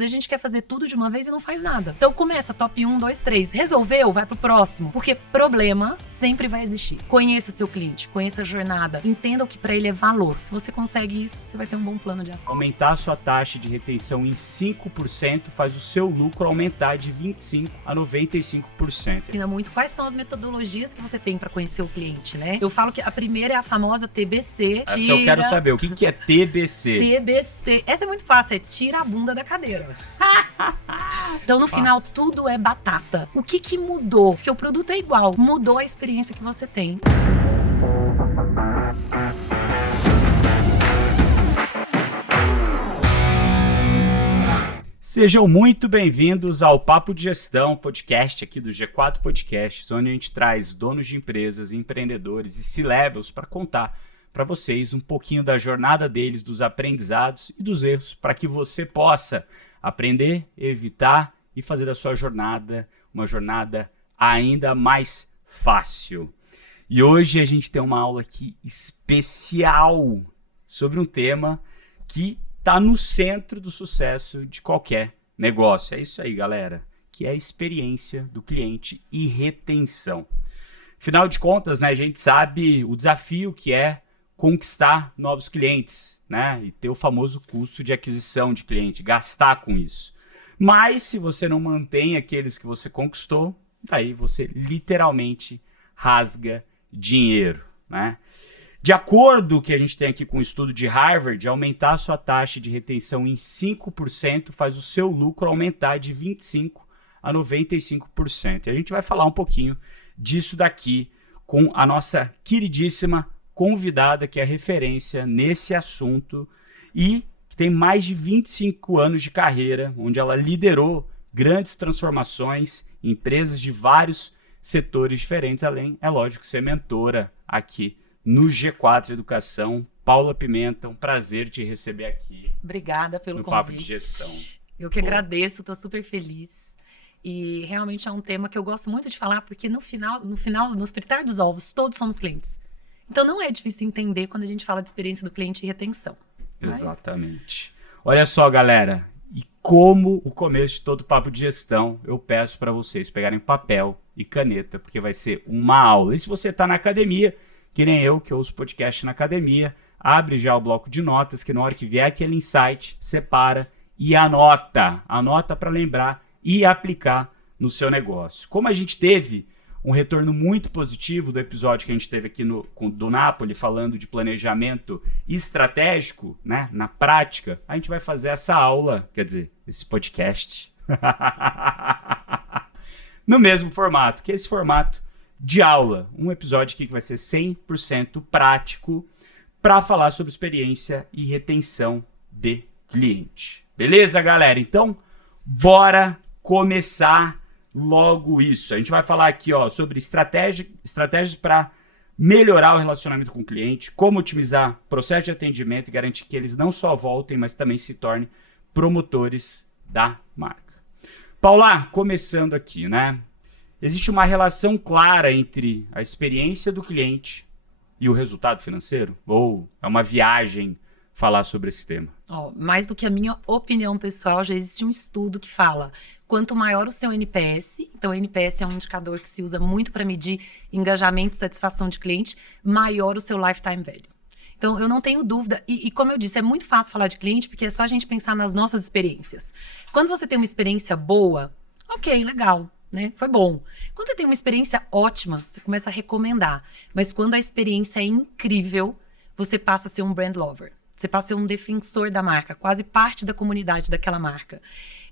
A gente quer fazer tudo de uma vez e não faz nada. Então começa top 1, 2, 3. Resolveu? Vai pro próximo. Porque problema sempre vai existir. Conheça seu cliente, conheça a jornada, entenda o que para ele é valor. Se você consegue isso, você vai ter um bom plano de ação. Aumentar a sua taxa de retenção em 5% faz o seu lucro aumentar de 25% a 95%. Ensina muito quais são as metodologias que você tem para conhecer o cliente, né? Eu falo que a primeira é a famosa TBC. Essa eu quero saber, o que é TBC? TBC. Essa é muito fácil, é tira a bunda da cadeira. Então, no final, tudo é batata. O que mudou? Porque o produto é igual. Mudou a experiência que você tem. Sejam muito bem-vindos ao Papo de Gestão, podcast aqui do G4 Podcasts, onde a gente traz donos de empresas, empreendedores e C-Levels para contar para vocês um pouquinho da jornada deles, dos aprendizados e dos erros, para que você possa aprender, evitar e fazer da sua jornada uma jornada ainda mais fácil. E hoje a gente tem uma aula aqui especial sobre um tema que está no centro do sucesso de qualquer negócio. É isso aí, galera, que é a experiência do cliente e retenção. Afinal de contas, né, a gente sabe o desafio que é conquistar novos clientes, né, e ter o famoso custo de aquisição de cliente, gastar com isso. Mas se você não mantém aqueles que você conquistou, daí você literalmente rasga dinheiro, né? De acordo com o que a gente tem aqui com o estudo de Harvard, aumentar a sua taxa de retenção em 5% faz o seu lucro aumentar de 25% a 95%. E a gente vai falar um pouquinho disso daqui com a nossa queridíssima convidada, que é referência nesse assunto e que tem mais de 25 anos de carreira, onde ela liderou grandes transformações em empresas de vários setores diferentes, além, é lógico, ser mentora aqui no G4 Educação. Paula Pimenta, um prazer te receber aqui. Obrigada pelo convite. Papo de Gestão. Eu que agradeço, estou super feliz. E realmente é um tema que eu gosto muito de falar, porque no final, no fritar dos ovos, todos somos clientes. Então não é difícil entender quando a gente fala de experiência do cliente e retenção. Exatamente. Olha só, galera, e como o começo de todo Papo de Gestão, eu peço para vocês pegarem papel e caneta, porque vai ser uma aula. E se você está na academia, que nem eu, que ouço podcast na academia, abre já o bloco de notas, que na hora que vier aquele insight, separa e anota. Anota para lembrar e aplicar no seu negócio. Como a gente teve um retorno muito positivo do episódio que a gente teve aqui do Napoli, falando de planejamento estratégico, né, na prática, a gente vai fazer essa aula, quer dizer, esse podcast, no mesmo formato, que é esse formato de aula. Um episódio aqui que vai ser 100% prático para falar sobre experiência e retenção de cliente. Beleza, galera? Então, bora começar logo isso. A gente vai falar aqui, ó, sobre estratégias para melhorar o relacionamento com o cliente, como otimizar o processo de atendimento e garantir que eles não só voltem, mas também se tornem promotores da marca. Paula, começando aqui, né? Existe uma relação clara entre a experiência do cliente e o resultado financeiro? Ou é uma viagem falar sobre esse tema? Mais do que a minha opinião pessoal, já existe um estudo que fala quanto maior o seu NPS, então o NPS é um indicador que se usa muito para medir engajamento e satisfação de cliente, maior o seu lifetime value. Então, eu não tenho dúvida, e como eu disse, é muito fácil falar de cliente, porque é só a gente pensar nas nossas experiências. Quando você tem uma experiência boa, ok, legal, né? Foi bom. Quando você tem uma experiência ótima, você começa a recomendar. Mas quando a experiência é incrível, você passa a ser um brand lover. Você passa a ser um defensor da marca, quase parte da comunidade daquela marca.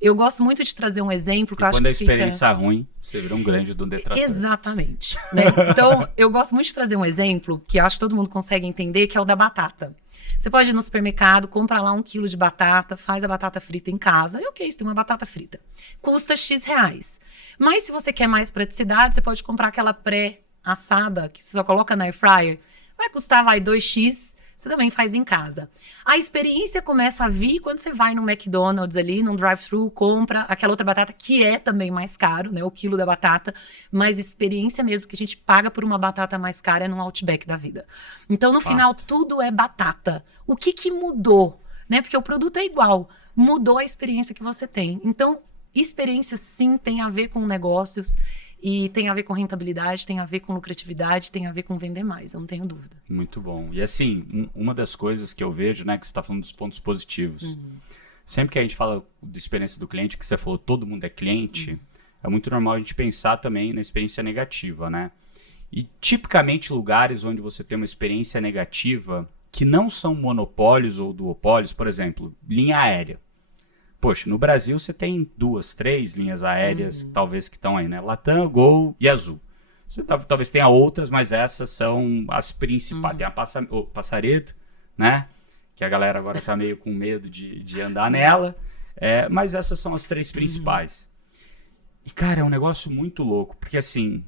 Eu gosto muito de trazer um exemplo que eu acho que quando a experiência é ruim, você vira um grande do detrator. Exatamente. Né? Então, eu gosto muito de trazer um exemplo que eu acho que todo mundo consegue entender, que é o da batata. Você pode ir no supermercado, compra lá 1 quilo de batata, faz a batata frita em casa, e ok, você tem uma batata frita. Custa X reais. Mas se você quer mais praticidade, você pode comprar aquela pré-assada, que você só coloca na air fryer. Vai custar, 2x, você também faz em casa. A experiência começa a vir quando você vai no McDonald's ali, num drive-thru, compra aquela outra batata, que é também mais caro, né? O quilo da batata. Mas experiência mesmo que a gente paga por uma batata mais cara é num Outback da vida. Então, no final, tudo é batata. O que mudou? Né? Porque o produto é igual. mudou a experiência que você tem. Então, experiência sim tem a ver com negócios e tem a ver com rentabilidade, tem a ver com lucratividade, tem a ver com vender mais, eu não tenho dúvida. Muito bom. E assim, uma das coisas que eu vejo, né, que você está falando dos pontos positivos. Sempre que a gente fala da experiência do cliente, que você falou, todo mundo é cliente, é muito normal a gente pensar também na experiência negativa, né? E tipicamente lugares onde você tem uma experiência negativa que não são monopólios ou duopólios, por exemplo, linha aérea. Poxa, no Brasil você tem 2, 3 linhas aéreas, talvez que estão aí, né? Latam, Gol e Azul. Você talvez tenha outras, mas essas são as principais. Tem a Passaredo, né? Que a galera agora tá meio com medo de andar nela. Mas essas são as 3 principais. E, cara, é um negócio muito louco, porque assim,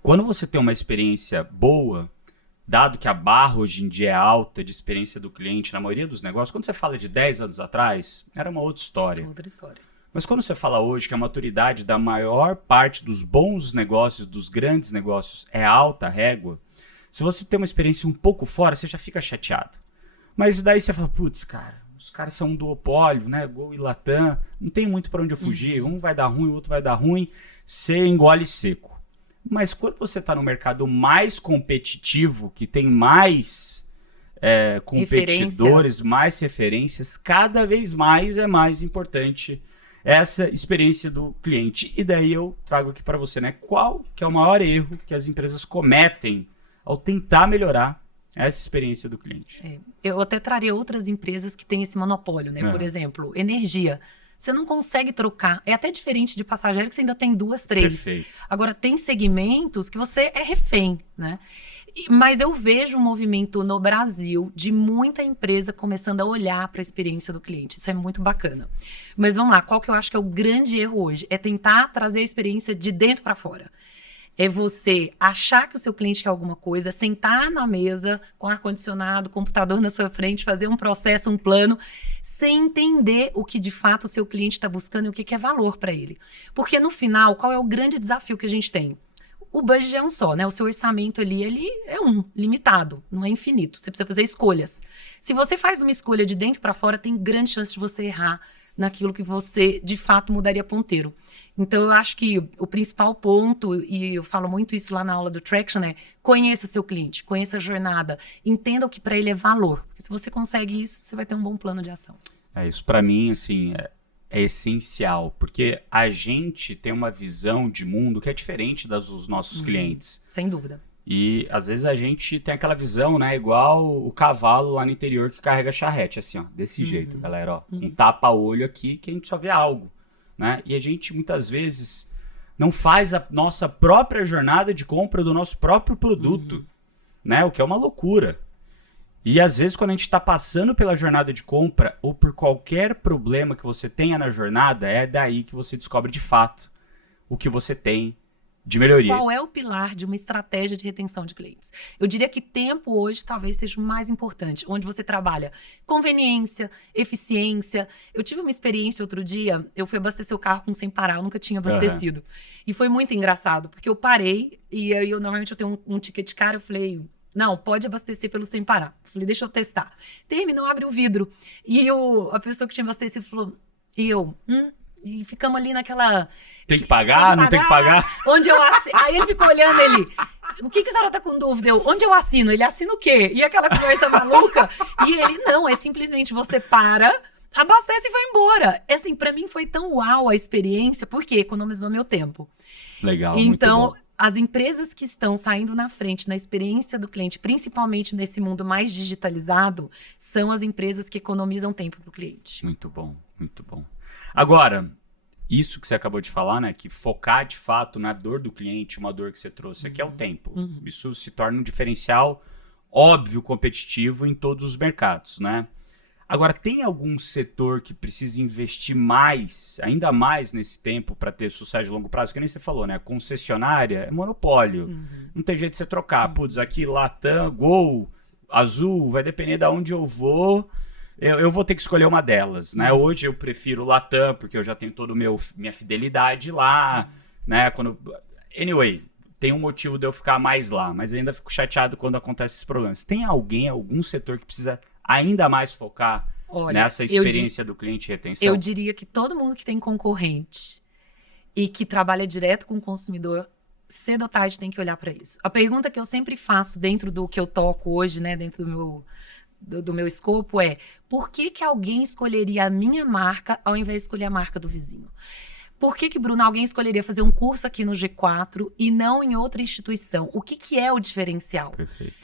quando você tem uma experiência boa, dado que a barra hoje em dia é alta de experiência do cliente, na maioria dos negócios, quando você fala de 10 anos atrás, era uma outra história. Outra história. Mas quando você fala hoje que a maturidade da maior parte dos bons negócios, dos grandes negócios, é alta régua, se você tem uma experiência um pouco fora, você já fica chateado. Mas daí você fala, putz, cara, os caras são um duopólio, né? Gol e Latam, não tem muito para onde eu fugir. Um vai dar ruim, o outro vai dar ruim, você engole seco. Mas quando você está no mercado mais competitivo, que tem mais competidores, mais referências, cada vez mais é mais importante essa experiência do cliente. E daí eu trago aqui para você, né? Qual que é o maior erro que as empresas cometem ao tentar melhorar essa experiência do cliente? Eu até traria outras empresas que têm esse monopólio, né? Por exemplo, energia. Você não consegue trocar. É até diferente de passageiro, que você ainda tem 2, 3. Perfeito. Agora, tem segmentos que você é refém, né? Mas eu vejo um movimento no Brasil de muita empresa começando a olhar para a experiência do cliente. Isso é muito bacana. Mas vamos lá, qual que eu acho que é o grande erro hoje? É tentar trazer a experiência de dentro para fora. É você achar que o seu cliente quer alguma coisa, sentar na mesa com ar-condicionado, computador na sua frente, fazer um processo, um plano, sem entender o que de fato o seu cliente está buscando e o que é valor para ele. Porque no final, qual é o grande desafio que a gente tem? O budget é um só, né? O seu orçamento ali, ele é limitado, não é infinito. Você precisa fazer escolhas. Se você faz uma escolha de dentro para fora, tem grande chance de você errar naquilo que você, de fato, mudaria ponteiro. Então, eu acho que o principal ponto, e eu falo muito isso lá na aula do Traction, é conheça seu cliente, conheça a jornada, entenda o que para ele é valor. Porque se você consegue isso, você vai ter um bom plano de ação. Isso para mim, assim, é essencial, porque a gente tem uma visão de mundo que é diferente das dos nossos clientes. Sem dúvida. E, às vezes, a gente tem aquela visão, né, igual o cavalo lá no interior que carrega charrete, assim, ó, desse jeito, galera, ó, um tapa-olho aqui que a gente só vê algo. Né? E a gente muitas vezes não faz a nossa própria jornada de compra do nosso próprio produto, né? O que é uma loucura. E às vezes quando a gente está passando pela jornada de compra ou por qualquer problema que você tenha na jornada, é daí que você descobre de fato o que você tem de melhoria. Qual é o pilar de uma estratégia de retenção de clientes? Eu diria que tempo hoje talvez seja o mais importante, onde você trabalha conveniência, eficiência. Eu tive uma experiência outro dia, eu fui abastecer o carro com sem parar, eu nunca tinha abastecido. E foi muito engraçado, porque eu parei e aí normalmente eu tenho um ticket caro, eu falei, não, pode abastecer pelo sem parar. Eu falei, deixa eu testar. Terminou, abre o vidro. E a pessoa que tinha abastecido falou, e ficamos ali naquela... Tem que pagar, não tem que pagar? Onde eu assino? Aí ele ficou olhando, o que a senhora tá com dúvida? Onde eu assino? Ele assina o quê? E aquela conversa maluca? E ele, não, é simplesmente você para, abastece e vai embora. Assim, pra mim foi tão uau a experiência, porque economizou meu tempo. Legal, então, muito bom. As empresas que estão saindo na frente na experiência do cliente, principalmente nesse mundo mais digitalizado, são as empresas que economizam tempo pro cliente. Muito bom, muito bom. Agora, isso que você acabou de falar, né? Que focar de fato na dor do cliente, uma dor que você trouxe aqui é o tempo. Isso se torna um diferencial óbvio, competitivo em todos os mercados, né? Agora, tem algum setor que precisa investir mais, ainda mais nesse tempo para ter sucesso de longo prazo? Que nem você falou, né? A concessionária é monopólio. Não tem jeito de você trocar. Putz, aqui Latam, Gol, Azul, vai depender de onde eu vou. Eu vou ter que escolher uma delas, né? Hoje eu prefiro o Latam, porque eu já tenho toda a minha fidelidade lá, né? Anyway, tem um motivo de eu ficar mais lá, mas ainda fico chateado quando acontecem esses problemas. Tem algum setor que precisa ainda mais focar Olha, nessa experiência do cliente e retenção? Eu diria que todo mundo que tem concorrente e que trabalha direto com o consumidor, cedo ou tarde tem que olhar para isso. A pergunta que eu sempre faço dentro do que eu toco hoje, né, dentro do meu escopo é: por que que alguém escolheria a minha marca ao invés de escolher a marca do vizinho? Por que que, Bruno, alguém escolheria fazer um curso aqui no G4 e não em outra instituição? O que que é o diferencial? Perfeito.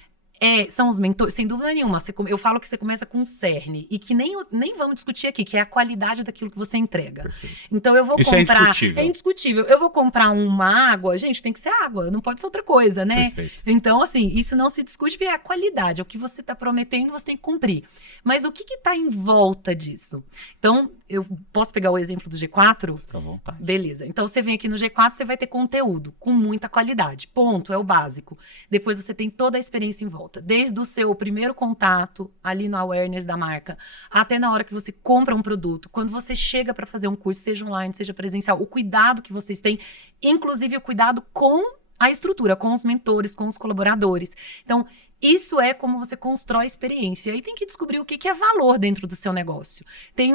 São os mentores, sem dúvida nenhuma. Eu falo que você começa com o cerne e que nem vamos discutir aqui, que é a qualidade daquilo que você entrega. Perfeito. Então eu vou Isso comprar. é indiscutível. É indiscutível. Eu vou comprar uma água, gente, tem que ser água, não pode ser outra coisa, né? Perfeito. Então, assim, isso não se discute, porque é a qualidade, é o que você está prometendo, você tem que cumprir. Mas o que está em volta disso? Então, eu posso pegar o exemplo do G4? Fica à vontade. Beleza. Então, você vem aqui no G4, você vai ter conteúdo com muita qualidade. Ponto, é o básico. Depois você tem toda a experiência em volta. Desde o seu primeiro contato, ali no awareness da marca, até na hora que você compra um produto, quando você chega para fazer um curso, seja online, seja presencial, o cuidado que vocês têm, inclusive o cuidado com a estrutura, com os mentores, com os colaboradores. Então, isso é como você constrói a experiência. E aí tem que descobrir o que é valor dentro do seu negócio. Tem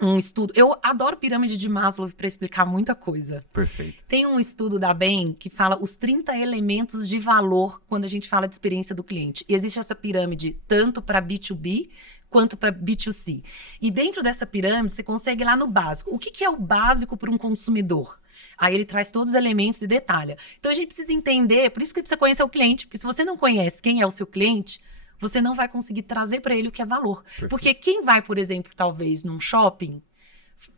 um estudo, eu adoro pirâmide de Maslow para explicar muita coisa. Perfeito. Tem um estudo da Bain que fala os 30 elementos de valor quando a gente fala de experiência do cliente. E existe essa pirâmide tanto para B2B quanto para B2C. E dentro dessa pirâmide, você consegue ir lá no básico. O que é o básico para um consumidor? Aí ele traz todos os elementos e detalha. Então a gente precisa entender, por isso que precisa conhecer o cliente, porque se você não conhece quem é o seu cliente, você não vai conseguir trazer para ele o que é valor. Perfeito. Porque quem vai, por exemplo, talvez num shopping,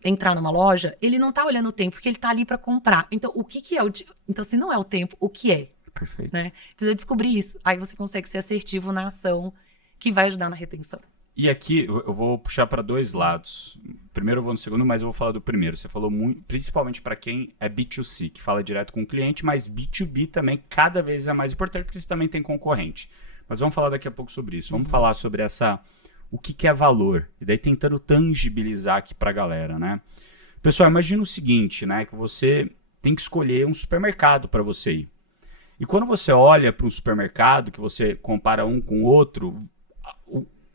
entrar numa loja, ele não tá olhando o tempo, porque ele tá ali para comprar. Então, o que é Então, se não é o tempo, o que é? Perfeito. Né? Precisa descobrir isso. Aí você consegue ser assertivo na ação que vai ajudar na retenção. E aqui eu vou puxar para dois lados. Primeiro eu vou no segundo, mas eu vou falar do primeiro. Você falou muito, principalmente para quem é B2C, que fala direto com o cliente, mas B2B também cada vez é mais importante, porque você também tem concorrente. Mas vamos falar daqui a pouco sobre isso. Vamos falar sobre o que é valor. E daí tentando tangibilizar aqui para a galera, né? Pessoal, imagina o seguinte, né? Que você tem que escolher um supermercado para você ir. E quando você olha para um supermercado, que você compara um com o outro,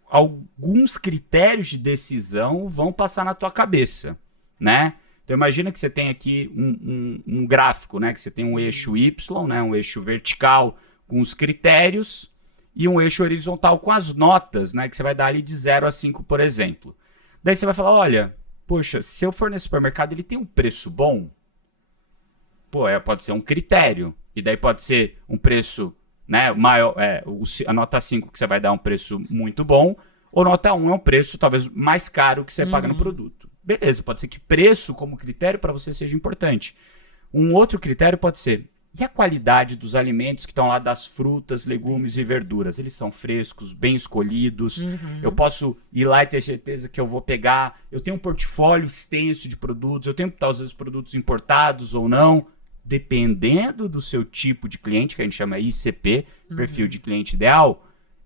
alguns critérios de decisão vão passar na tua cabeça, né? Então imagina que você tem aqui um gráfico, né? Que você tem um eixo Y, né? Um eixo vertical com os critérios e um eixo horizontal com as notas, né? Que você vai dar ali de 0 a 5, por exemplo. Daí você vai falar, olha, poxa, se eu for nesse supermercado, ele tem um preço bom? Pô, pode ser um critério. E daí pode ser um preço, né, maior, a nota 5 que você vai dar é um preço muito bom, ou nota 1 é um preço talvez mais caro que você paga no produto. Beleza, pode ser que preço como critério para você seja importante. Um outro critério pode ser, e a qualidade dos alimentos que estão lá, das frutas, legumes e verduras? Eles são frescos, bem escolhidos, eu posso ir lá e ter certeza que eu vou pegar, eu tenho um portfólio extenso de produtos, eu tenho, às vezes, produtos importados ou não, dependendo do seu tipo de cliente, que a gente chama ICP, perfil de cliente ideal,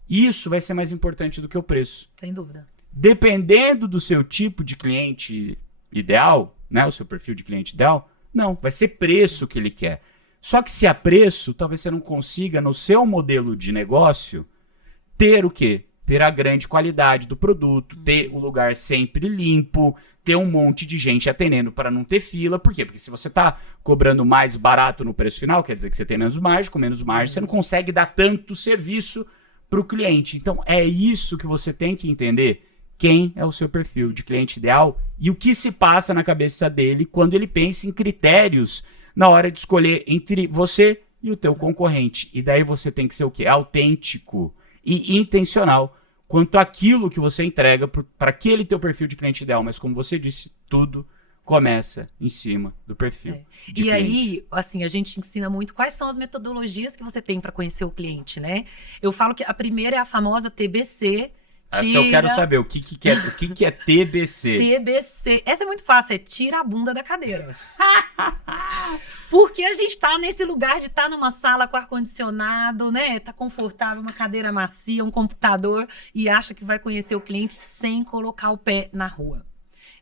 isso vai ser mais importante do que o preço. Sem dúvida. Dependendo do seu tipo de cliente ideal, né, o seu perfil de cliente ideal, não, vai ser preço que ele quer. Só que se há preço, talvez você não consiga, no seu modelo de negócio, ter o quê? Ter a grande qualidade do produto, ter o lugar sempre limpo, ter um monte de gente atendendo para não ter fila. Por quê? Porque se você está cobrando mais barato no preço final, quer dizer que você tem menos margem, com menos margem você não consegue dar tanto serviço para o cliente. Então é isso que você tem que entender. Quem é o seu perfil de cliente ideal e o que se passa na cabeça dele quando ele pensa em critérios na hora de escolher entre você e o teu concorrente. E daí você tem que ser o quê? Autêntico e intencional quanto àquilo que você entrega para aquele teu perfil de cliente ideal. Mas como você disse, tudo começa em cima do perfil de cliente. Aí, assim, a gente ensina muito quais são as metodologias que você tem para conhecer o cliente, né? Eu falo que a primeira é a famosa TBC. Essa eu quero saber, o que é TBC? TBC. Essa é muito fácil, é tira a bunda da cadeira. Porque a gente tá nesse lugar de estar numa sala com ar-condicionado, né? Tá confortável, uma cadeira macia, um computador e acha que vai conhecer o cliente sem colocar o pé na rua.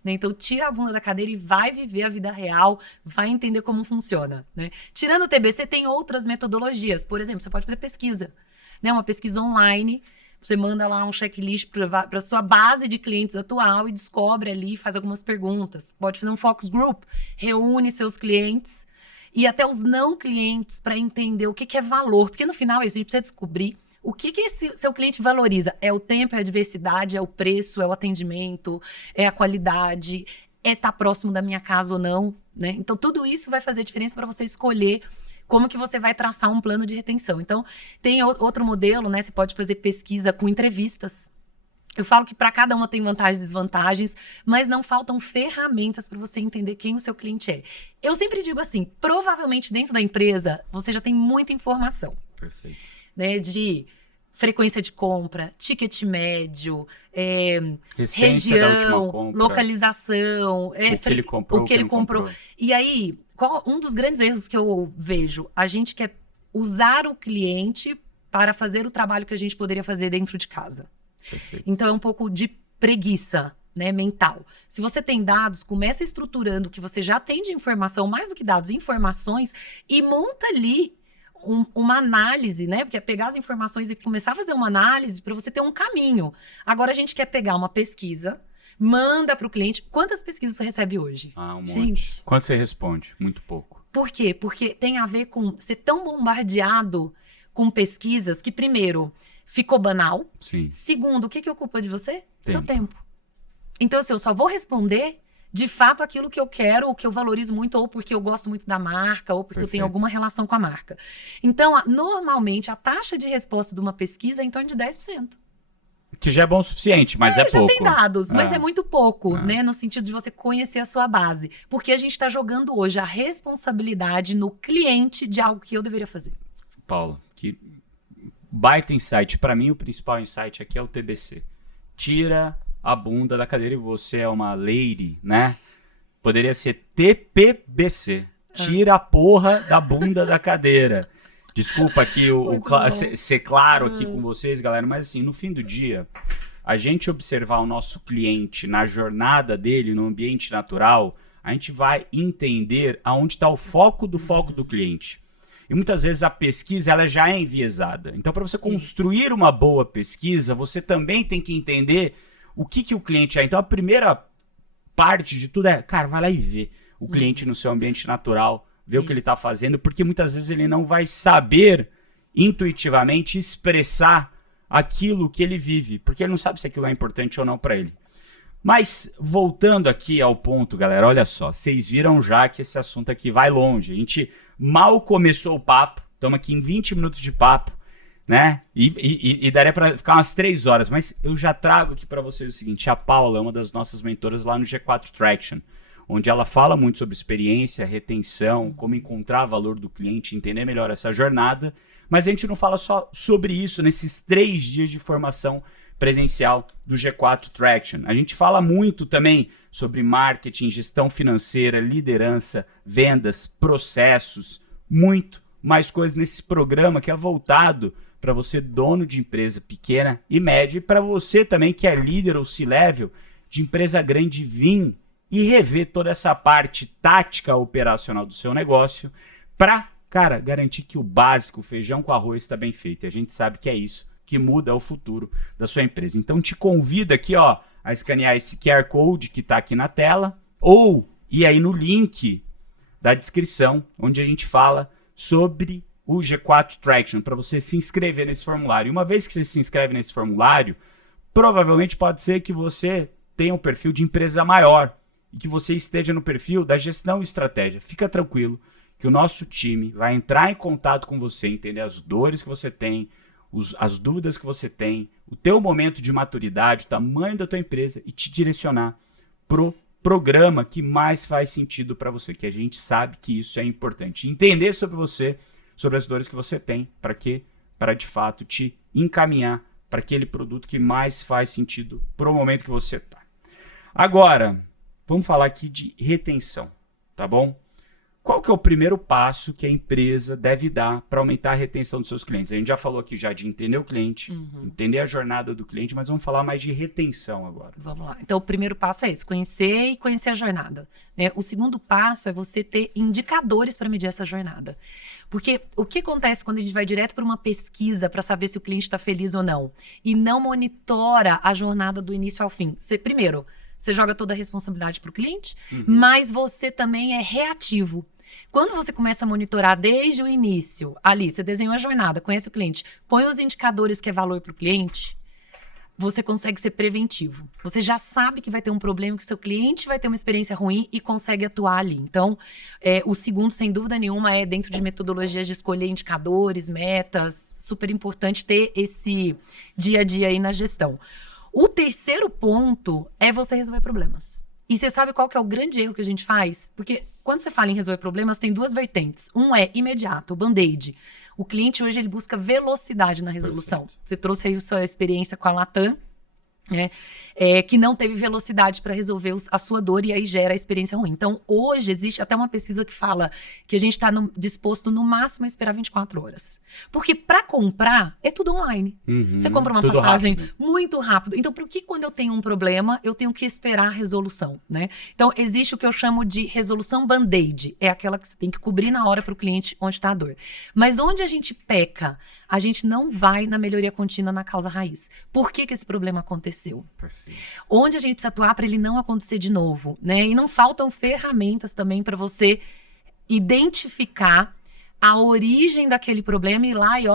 Né? Então, tira a bunda da cadeira e vai viver a vida real, vai entender como funciona. Né? Tirando o TBC, tem outras metodologias. Por exemplo, você pode fazer pesquisa. Né? Uma pesquisa online Você manda lá um checklist para sua base de clientes atual e descobre ali, faz algumas perguntas. Pode fazer um focus group, reúne seus clientes e até os não clientes para entender o que é valor. Porque no final, isso a gente precisa descobrir o que esse seu cliente valoriza. É o tempo, é a diversidade, é o preço, é o atendimento, é a qualidade, é estar próximo da minha casa ou não, né? Então, tudo isso vai fazer diferença para você escolher como que você vai traçar um plano de retenção. Então, tem outro modelo, né? Você pode fazer pesquisa com entrevistas. Eu falo que para cada uma tem vantagens e desvantagens, mas não faltam ferramentas para você entender quem o seu cliente é. Eu sempre digo assim, provavelmente dentro da empresa, você já tem muita informação. Perfeito. Né, de frequência de compra, ticket médio, região, localização, o que ele comprou. E aí, um dos grandes erros que eu vejo, a gente quer usar o cliente para fazer o trabalho que a gente poderia fazer dentro de casa. Perfeito. Então, é um pouco de preguiça, né, mental. Se você tem dados, começa estruturando o que você já tem de informação, mais do que dados, informações, e monta ali uma análise, né? Porque é pegar as informações e começar a fazer uma análise para você ter um caminho. Agora a gente quer pegar uma pesquisa, manda para o cliente. Quantas pesquisas você recebe hoje? Um monte. Quanto você responde? Muito pouco. Por quê? Porque tem a ver com ser tão bombardeado com pesquisas que, primeiro, ficou banal. Sim. Segundo, o que ocupa de você? Seu tempo. Então, assim, eu só vou responder de fato aquilo que eu quero, ou que eu valorizo muito, ou porque eu gosto muito da marca, ou porque eu tenho alguma relação com a marca. Então, normalmente, a taxa de resposta de uma pesquisa é em torno de 10%. Que já é bom o suficiente, mas é pouco. Já tem dados, mas é muito pouco, né? No sentido de você conhecer a sua base. Porque a gente está jogando hoje a responsabilidade no cliente de algo que eu deveria fazer. Paula, que baita insight. Para mim, o principal insight aqui é o TBC. Tira a bunda da cadeira e você é uma lady, né? Poderia ser TPBC. Tira a porra da bunda da cadeira. Desculpa aqui ser claro aqui com vocês, galera, mas assim, no fim do dia, a gente observar o nosso cliente na jornada dele, no ambiente natural, a gente vai entender aonde está o foco do cliente. E muitas vezes a pesquisa ela já é enviesada. Então, para você construir uma boa pesquisa, você também tem que entender o que o cliente é. Então, a primeira parte de tudo é, cara, vai lá e vê o cliente no seu ambiente natural, vê o que ele está fazendo, porque muitas vezes ele não vai saber intuitivamente expressar aquilo que ele vive, porque ele não sabe se aquilo é importante ou não para ele. Mas, voltando aqui ao ponto, galera, olha só, vocês viram já que esse assunto aqui vai longe. A gente mal começou o papo, estamos aqui em 20 minutos de papo, né? E daria para ficar umas 3 horas, mas eu já trago aqui para vocês o seguinte, a Paula é uma das nossas mentoras lá no G4 Traction, onde ela fala muito sobre experiência, retenção, como encontrar valor do cliente, entender melhor essa jornada, mas a gente não fala só sobre isso nesses 3 dias de formação presencial do G4 Traction. A gente fala muito também sobre marketing, gestão financeira, liderança, vendas, processos, muito mais coisas nesse programa que é voltado para você, dono de empresa pequena e média, e para você também que é líder ou C-level de empresa grande, vir e rever toda essa parte tática operacional do seu negócio para, cara, garantir que o básico, o feijão com arroz está bem feito. E a gente sabe que é isso que muda o futuro da sua empresa. Então te convido aqui, ó, a escanear esse QR Code que está aqui na tela, ou ir aí no link da descrição, onde a gente fala sobre o G4 Traction, para você se inscrever nesse formulário. E uma vez que você se inscreve nesse formulário, provavelmente pode ser que você tenha um perfil de empresa maior e que você esteja no perfil da gestão e estratégia. Fica tranquilo que o nosso time vai entrar em contato com você, entender as dores que você tem, as dúvidas que você tem, o teu momento de maturidade, o tamanho da tua empresa e te direcionar pro programa que mais faz sentido para você, que a gente sabe que isso é importante. Entender sobre você, sobre as dores que você tem, para de fato te encaminhar para aquele produto que mais faz sentido pro momento que você está. Agora, vamos falar aqui de retenção, tá bom? qual que é o primeiro passo que a empresa deve dar para aumentar a retenção dos seus clientes? A gente já falou aqui já de entender o cliente, entender a jornada do cliente, mas vamos falar mais de retenção agora. Vamos lá. Então, o primeiro passo é esse, conhecer a jornada, né? O segundo passo é você ter indicadores para medir essa jornada. Porque o que acontece quando a gente vai direto para uma pesquisa para saber se o cliente está feliz ou não e não monitora a jornada do início ao fim? Primeiro, você joga toda a responsabilidade para o cliente, mas você também é reativo. Quando você começa a monitorar desde o início, ali, você desenhou a jornada, conhece o cliente, põe os indicadores que é valor para o cliente, você consegue ser preventivo. Você já sabe que vai ter um problema, que o seu cliente vai ter uma experiência ruim e consegue atuar ali. Então, o segundo, sem dúvida nenhuma, é dentro de metodologias de escolher indicadores, metas, super importante ter esse dia a dia aí na gestão. O terceiro ponto é você resolver problemas. E você sabe qual que é o grande erro que a gente faz? Porque quando você fala em resolver problemas, tem duas vertentes. Um é imediato, o band-aid. O cliente hoje ele busca velocidade na resolução. Perfeito. Você trouxe aí a sua experiência com a Latam, que não teve velocidade para resolver a sua dor e aí gera a experiência ruim. Então, hoje existe até uma pesquisa que fala que a gente está disposto no máximo a esperar 24 horas. Porque para comprar, é tudo online. Você compra uma passagem rápido. Muito rápido. Então, por que quando eu tenho um problema, eu tenho que esperar a resolução, né? Então, existe o que eu chamo de resolução band-aid. É aquela que você tem que cobrir na hora para o cliente onde está a dor. Mas onde a gente peca, a gente não vai na melhoria contínua na causa raiz. Por que esse problema aconteceu? Perfeito. Onde a gente precisa atuar para ele não acontecer de novo, né? E não faltam ferramentas também para você identificar a origem daquele problema e ir lá e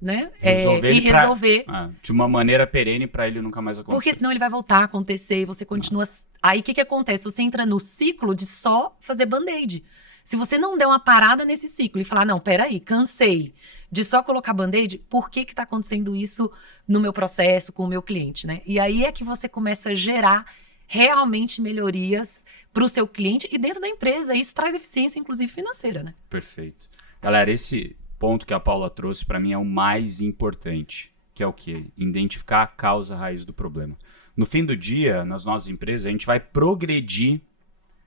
né? Resolver. De uma maneira perene para ele nunca mais acontecer. Porque senão ele vai voltar a acontecer e você continua... Aí o que acontece? Você entra no ciclo de só fazer band-aid. Se você não der uma parada nesse ciclo e falar, não, peraí, cansei de só colocar band-aid, por que está acontecendo isso no meu processo, com o meu cliente, né? E aí é que você começa a gerar realmente melhorias para o seu cliente e dentro da empresa. Isso traz eficiência, inclusive financeira, né? Perfeito. Galera, esse ponto que a Paula trouxe para mim é o mais importante, que é o quê? Identificar a causa raiz do problema. No fim do dia, nas nossas empresas, a gente vai progredir,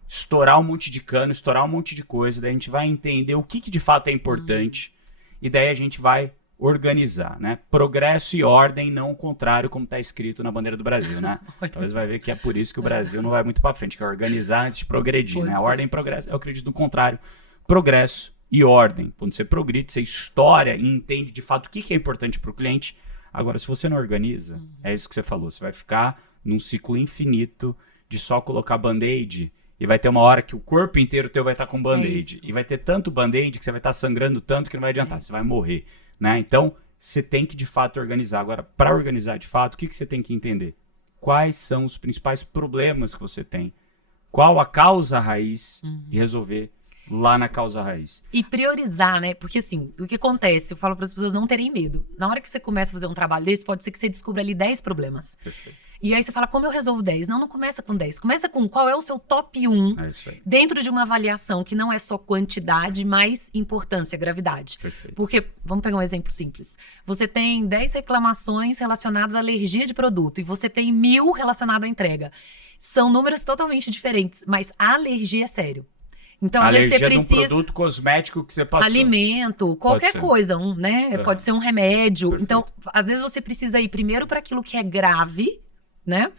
estourar um monte de cano, estourar um monte de coisa, daí a gente vai entender o que de fato é importante e daí a gente vai organizar, né? Progresso e ordem, não o contrário, como está escrito na bandeira do Brasil, né? Talvez vai ver que é por isso que o Brasil não vai muito para frente, que é organizar antes de progredir, né? A ordem e progresso, eu acredito no contrário, progresso e ordem. Quando você progride, você estoura e entende de fato o que é importante para o cliente. Agora, se você não organiza, é isso que você falou, você vai ficar num ciclo infinito de só colocar band-aid. E vai ter uma hora que o corpo inteiro teu vai estar com band-aid. E vai ter tanto band-aid que você vai estar sangrando tanto que não vai adiantar. Você vai morrer, né? Então, você tem que, de fato, organizar. Agora, para organizar, de fato, o que você tem que entender? Quais são os principais problemas que você tem? Qual a causa raiz e resolver lá na causa raiz. E priorizar, né? Porque assim, o que acontece? Eu falo para as pessoas não terem medo. Na hora que você começa a fazer um trabalho desse, pode ser que você descubra ali 10 problemas. Perfeito. E aí você fala, como eu resolvo 10? Não começa com 10. Começa com qual é o seu top 1 dentro de uma avaliação que não é só quantidade, mas importância, gravidade. Perfeito. Porque, vamos pegar um exemplo simples. Você tem 10 reclamações relacionadas à alergia de produto e você tem 1000 relacionadas à entrega. São números totalmente diferentes, mas a alergia é sério. Então, às vezes você precisa de um produto cosmético que você passou. Alimento, qualquer coisa, né? Pode ser um remédio. Perfeito. Então, às vezes você precisa ir primeiro para aquilo que é grave, né?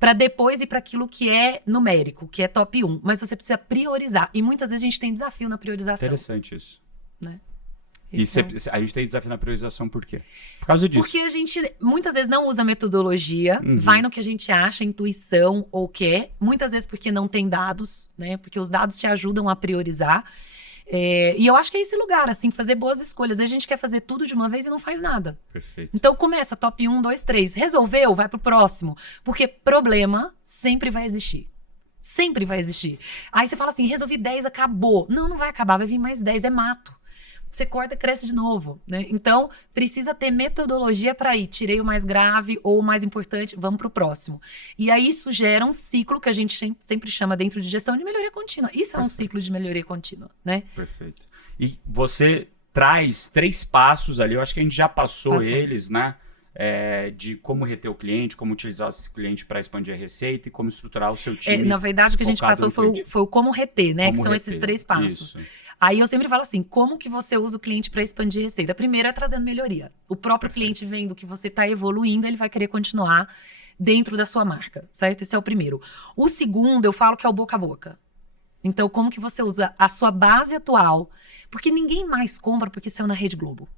Para depois ir para aquilo que é numérico, que é top 1. Mas você precisa priorizar. E muitas vezes a gente tem desafio na priorização. Interessante isso. Né? E a gente tem desafio na priorização por quê? Por causa disso. Porque a gente muitas vezes não usa metodologia, vai no que a gente acha, intuição ou quer. Muitas vezes porque não tem dados, né? Porque os dados te ajudam a priorizar. E eu acho que é esse lugar, assim, fazer boas escolhas. A gente quer fazer tudo de uma vez e não faz nada. Perfeito. Então começa, top 1, 2, 3. Resolveu, vai pro próximo. Porque problema sempre vai existir. Sempre vai existir. Aí você fala assim, resolvi 10, acabou. Não, não vai acabar, vai vir mais 10, é mato. Você corta, cresce de novo, né? Então, precisa ter metodologia para ir. Tirei o mais grave ou o mais importante, vamos para o próximo. E aí, isso gera um ciclo que a gente sempre chama dentro de gestão de melhoria contínua. Isso é um ciclo de melhoria contínua, né? Perfeito. E você traz 3 passos ali, eu acho que a gente já passou eles, né? de como reter o cliente, como utilizar esse cliente para expandir a receita e como estruturar o seu time. Na verdade, o que a gente passou foi o como reter, né? Como que são reter, esses 3 passos. isso. Aí eu sempre falo assim, como que você usa o cliente para expandir a receita? Primeiro é trazendo melhoria. O próprio cliente vendo que você está evoluindo, ele vai querer continuar dentro da sua marca, certo? Esse é o primeiro. O segundo, eu falo que é o boca a boca. Então, como que você usa a sua base atual? Porque ninguém mais compra porque saiu na Rede Globo.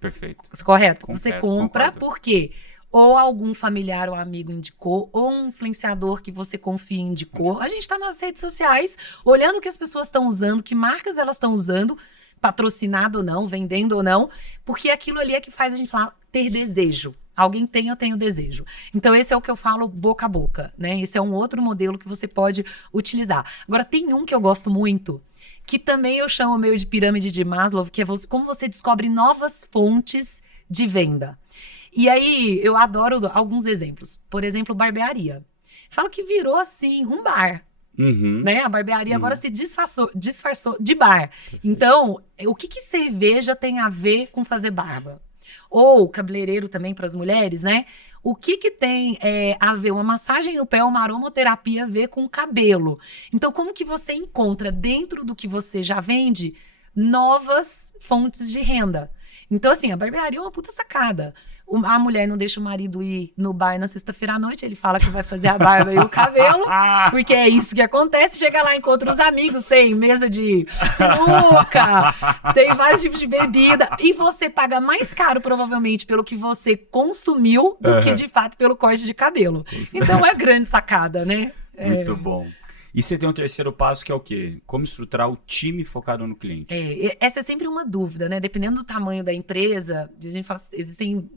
Perfeito. Correto? Você compra concordo. porque ou algum familiar ou amigo indicou, ou um influenciador que você confia indicou. A gente está nas redes sociais, olhando o que as pessoas estão usando, que marcas elas estão usando, patrocinado ou não, vendendo ou não, porque aquilo ali é que faz a gente falar, ter desejo. Alguém tem, eu tenho desejo. Então, esse é o que eu falo boca a boca, né? Esse é um outro modelo que você pode utilizar. Agora, tem um que eu gosto muito, que também eu chamo meio de pirâmide de Maslow, que é como você descobre novas fontes de venda. E aí, eu adoro alguns exemplos. Por exemplo, barbearia. Falo que virou, assim, um bar. Né? A barbearia agora se disfarçou de bar. Então, o que cerveja tem a ver com fazer barba? Ou cabeleireiro também para as mulheres, né? O que tem a ver uma massagem no pé, uma aromaterapia a ver com o cabelo? Então, como que você encontra dentro do que você já vende novas fontes de renda? Então, assim, a barbearia é uma puta sacada. A mulher não deixa o marido ir no bar na sexta-feira à noite, ele fala que vai fazer a barba e o cabelo, porque é isso que acontece. Chega lá, encontra os amigos, tem mesa de sinuca, tem vários tipos de bebida, e você paga mais caro, provavelmente, pelo que você consumiu, do que, de fato, pelo corte de cabelo. Então, é grande sacada, né? Muito bom. E você tem um terceiro passo que é o quê? Como estruturar o time focado no cliente. Essa é sempre uma dúvida, né? Dependendo do tamanho da empresa, a gente fala, existem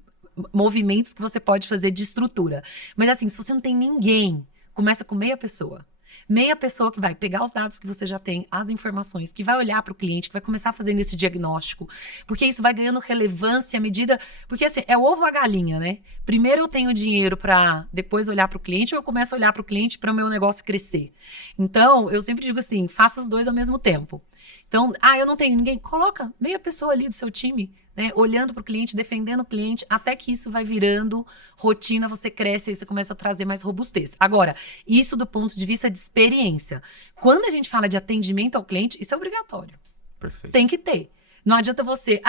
movimentos que você pode fazer de estrutura. Mas assim, se você não tem ninguém, começa com meia pessoa. Meia pessoa que vai pegar os dados que você já tem, as informações, que vai olhar para o cliente, que vai começar fazendo esse diagnóstico. Porque isso vai ganhando relevância à medida... Porque assim, é o ovo ou a galinha, né? Primeiro eu tenho dinheiro para depois olhar para o cliente, ou eu começo a olhar para o cliente para o meu negócio crescer. Então, eu sempre digo assim, faça os dois ao mesmo tempo. Então, eu não tenho ninguém, coloca meia pessoa ali do seu time, né, olhando para o cliente, defendendo o cliente, até que isso vai virando rotina, você cresce e você começa a trazer mais robustez. Agora, isso do ponto de vista de experiência. Quando a gente fala de atendimento ao cliente, isso é obrigatório. Perfeito. Tem que ter. Não adianta você,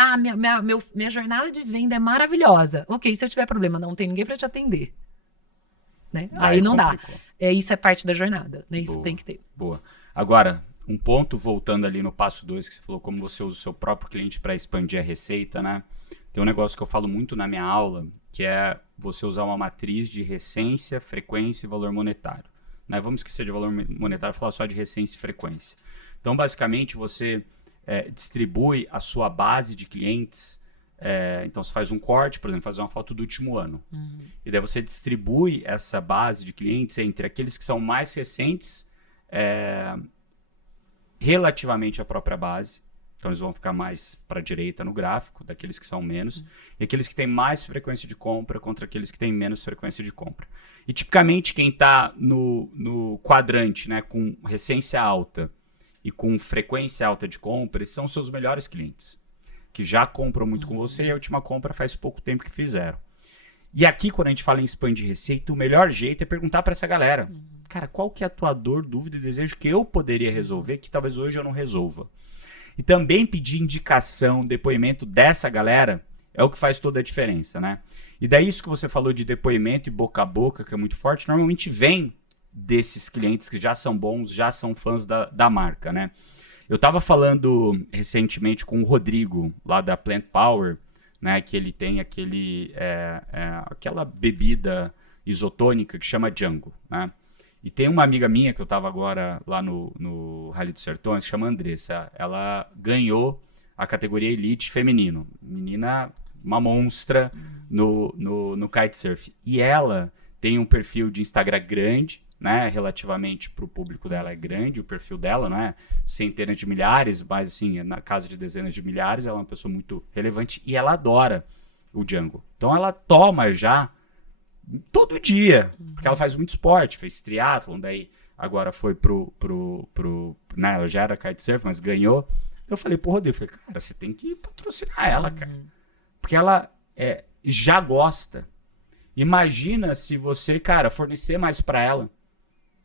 minha jornada de venda é maravilhosa. Ok, se eu tiver problema, não tem ninguém para te atender. Né? Aí não complicou. Dá. Isso é parte da jornada, né? Isso tem que ter. Boa. Agora, um ponto, voltando ali no passo 2, que você falou como você usa o seu próprio cliente para expandir a receita, né? Tem um negócio que eu falo muito na minha aula, que é você usar uma matriz de recência, frequência e valor monetário. Né? Vamos esquecer de valor monetário e falar só de recência e frequência. Então, basicamente, você distribui a sua base de clientes. Então, você faz um corte, por exemplo, faz uma foto do último ano. E daí você distribui essa base de clientes entre aqueles que são mais recentes, relativamente à própria base, então eles vão ficar mais para a direita no gráfico, daqueles que são menos, e aqueles que têm mais frequência de compra contra aqueles que têm menos frequência de compra. E tipicamente quem está no quadrante, né, com recência alta e com frequência alta de compra, esses são os seus melhores clientes, que já compram muito com você e a última compra faz pouco tempo que fizeram. E aqui, quando a gente fala em expandir receita, o melhor jeito é perguntar para essa galera, cara, qual que é a tua dor, dúvida e desejo que eu poderia resolver, que talvez hoje eu não resolva? E também pedir indicação, depoimento dessa galera é o que faz toda a diferença, né? E daí isso que você falou de depoimento e boca a boca, que é muito forte, normalmente vem desses clientes que já são bons, já são fãs da marca, né? Eu estava falando recentemente com o Rodrigo, lá da Plant Power, né, que ele tem aquela bebida isotônica que chama Django, né? E tem uma amiga minha que eu estava agora lá no Rally dos Sertões, que chama Andressa. Ela ganhou a categoria Elite feminino. Menina, uma monstra no kitesurf. E ela tem um perfil de Instagram grande, né? Relativamente para o público dela é grande, o perfil dela, não é centenas de milhares, mas assim, na casa de dezenas de milhares, ela é uma pessoa muito relevante e ela adora o Django. Então ela toma já todo dia, porque ela faz muito esporte, fez triatlon, daí agora foi né, ela já era kitesurf, mas ganhou. Então eu falei pro Rodrigo, cara, você tem que patrocinar ela, cara. Porque ela já gosta. Imagina se você, cara, fornecer mais para ela.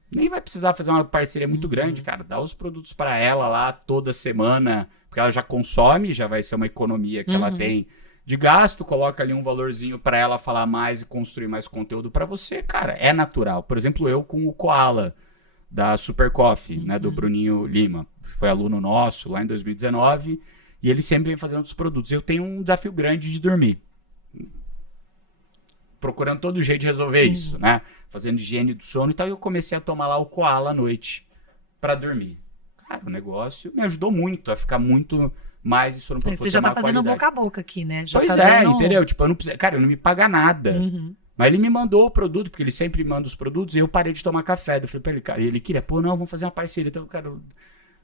Nem vai precisar fazer uma parceria muito grande, cara. Dá os produtos para ela lá toda semana, porque ela já consome, já vai ser uma economia que ela tem de gasto, coloca ali um valorzinho para ela falar mais e construir mais conteúdo para você, cara. É natural. Por exemplo, eu com o Koala, da Super Coffee, né, do Bruninho Lima. Foi aluno nosso lá em 2019 e ele sempre vem fazendo outros produtos. Eu tenho um desafio grande de dormir. Procurando todo jeito de resolver isso, né? Fazendo higiene do sono e tal. E eu comecei a tomar lá o Koala à noite para dormir. Cara, o negócio me ajudou muito a ficar muito mais em sono profundo. Você já tá fazendo boca a boca aqui, né? Já pois tá é, dando... entendeu? Tipo, eu não precisa... Cara, eu não me paga nada. Mas ele me mandou o produto, porque ele sempre manda os produtos, e eu parei de tomar café. Eu falei pra ele, cara, e ele queria, pô, não, vamos fazer uma parceria. Então, cara,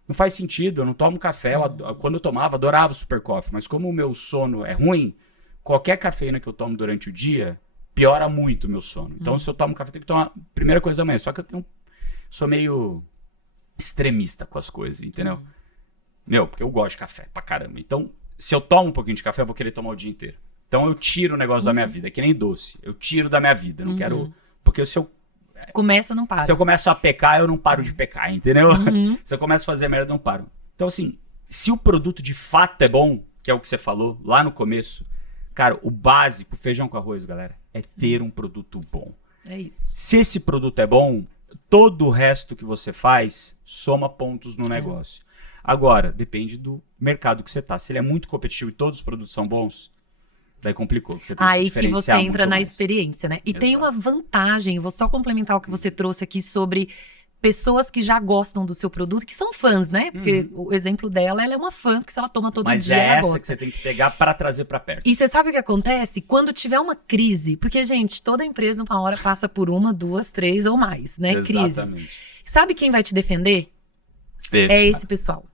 não faz sentido, eu não tomo café. Quando eu tomava, adorava o Super Coffee, mas como o meu sono é ruim, qualquer cafeína que eu tomo durante o dia piora muito o meu sono. Então, se eu tomo café, eu tenho que tomar a primeira coisa da manhã. Só que sou meio extremista com as coisas, entendeu? Meu, porque eu gosto de café pra caramba. Então, se eu tomo um pouquinho de café, eu vou querer tomar o dia inteiro. Então, eu tiro o negócio da minha vida. É que nem doce. Eu tiro da minha vida. Não quero... Porque se eu... Começa, não para. Se eu começo a pecar, eu não paro de pecar, entendeu? Se eu começo a fazer merda, eu não paro. Então, assim, se o produto de fato é bom, que é o que você falou lá no começo, cara, o básico, feijão com arroz, galera, é ter um produto bom. É isso. Se esse produto é bom, todo o resto que você faz soma pontos no negócio. Agora, depende do mercado que você tá. Se ele é muito competitivo e todos os produtos são bons, daí complicou. Você tem Aí que se que você entra na mais. experiência, né? E tem Exato. uma vantagem, eu vou só complementar o que você trouxe aqui sobre pessoas que já gostam do seu produto, que são fãs, né? Porque o exemplo dela, ela é uma fã, que se ela toma todo Mas dia, é ela essa gosta. que você tem que pegar para trazer para perto. E você sabe o que acontece? Quando tiver uma crise, porque, gente, toda empresa uma hora passa por 1, 2, 3 ou mais, né? Crises. Exatamente. Sabe quem vai te defender? Esse, É esse cara. pessoal.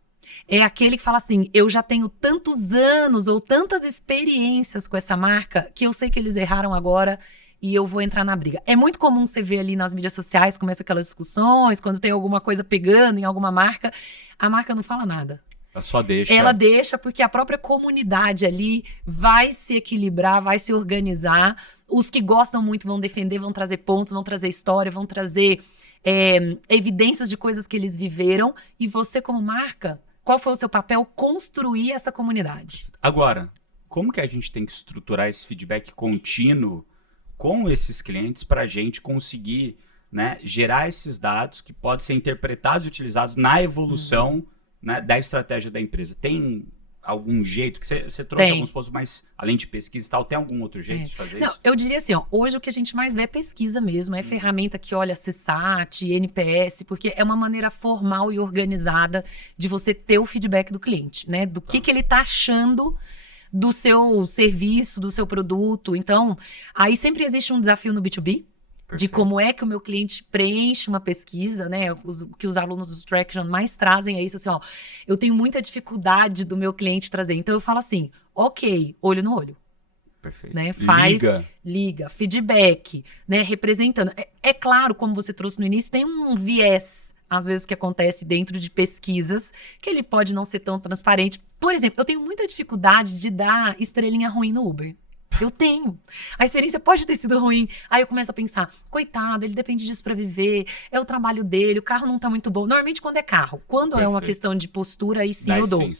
É aquele que fala assim, eu já tenho tantos anos ou tantas experiências com essa marca que eu sei que eles erraram agora e eu vou entrar na briga. É muito comum você ver ali nas mídias sociais, começa aquelas discussões, quando tem alguma coisa pegando em alguma marca, a marca não fala nada. Ela só deixa. Ela deixa porque a própria comunidade ali vai se equilibrar, vai se organizar. Os que gostam muito vão defender, vão trazer pontos, vão trazer história, vão trazer evidências de coisas que eles viveram. E você, como marca, qual foi o seu papel? Construir essa comunidade. Agora, como que a gente tem que estruturar esse feedback contínuo com esses clientes para a gente conseguir, né, gerar esses dados que podem ser interpretados e utilizados na evolução, né, da estratégia da empresa? Tem algum jeito? Que você trouxe alguns pontos, mas além de pesquisa e tal, tem algum outro jeito de fazer Não, isso? eu diria assim, ó, hoje o que a gente mais vê é pesquisa mesmo, é ferramenta que olha CSAT, NPS, porque é uma maneira formal e organizada de você ter o feedback do cliente, né? Do que ele tá achando do seu serviço, do seu produto. Então, aí sempre existe um desafio no B2B, de Perfeito. como é que o meu cliente preenche uma pesquisa, né? O que os alunos do Traction mais trazem é isso, assim, ó. Eu tenho muita dificuldade do meu cliente trazer. Então, eu falo assim, ok, olho no olho. Perfeito. Né? Faz, liga, feedback, né? Representando. É claro, como você trouxe no início, tem um viés, às vezes, que acontece dentro de pesquisas, que ele pode não ser tão transparente. Por exemplo, eu tenho muita dificuldade de dar estrelinha ruim no Uber. Eu tenho. A experiência pode ter sido ruim. Aí eu começo a pensar, coitado, ele depende disso pra viver, é o trabalho dele, o carro não tá muito bom. Normalmente quando é carro. Quando é uma questão de postura, aí sim eu dou.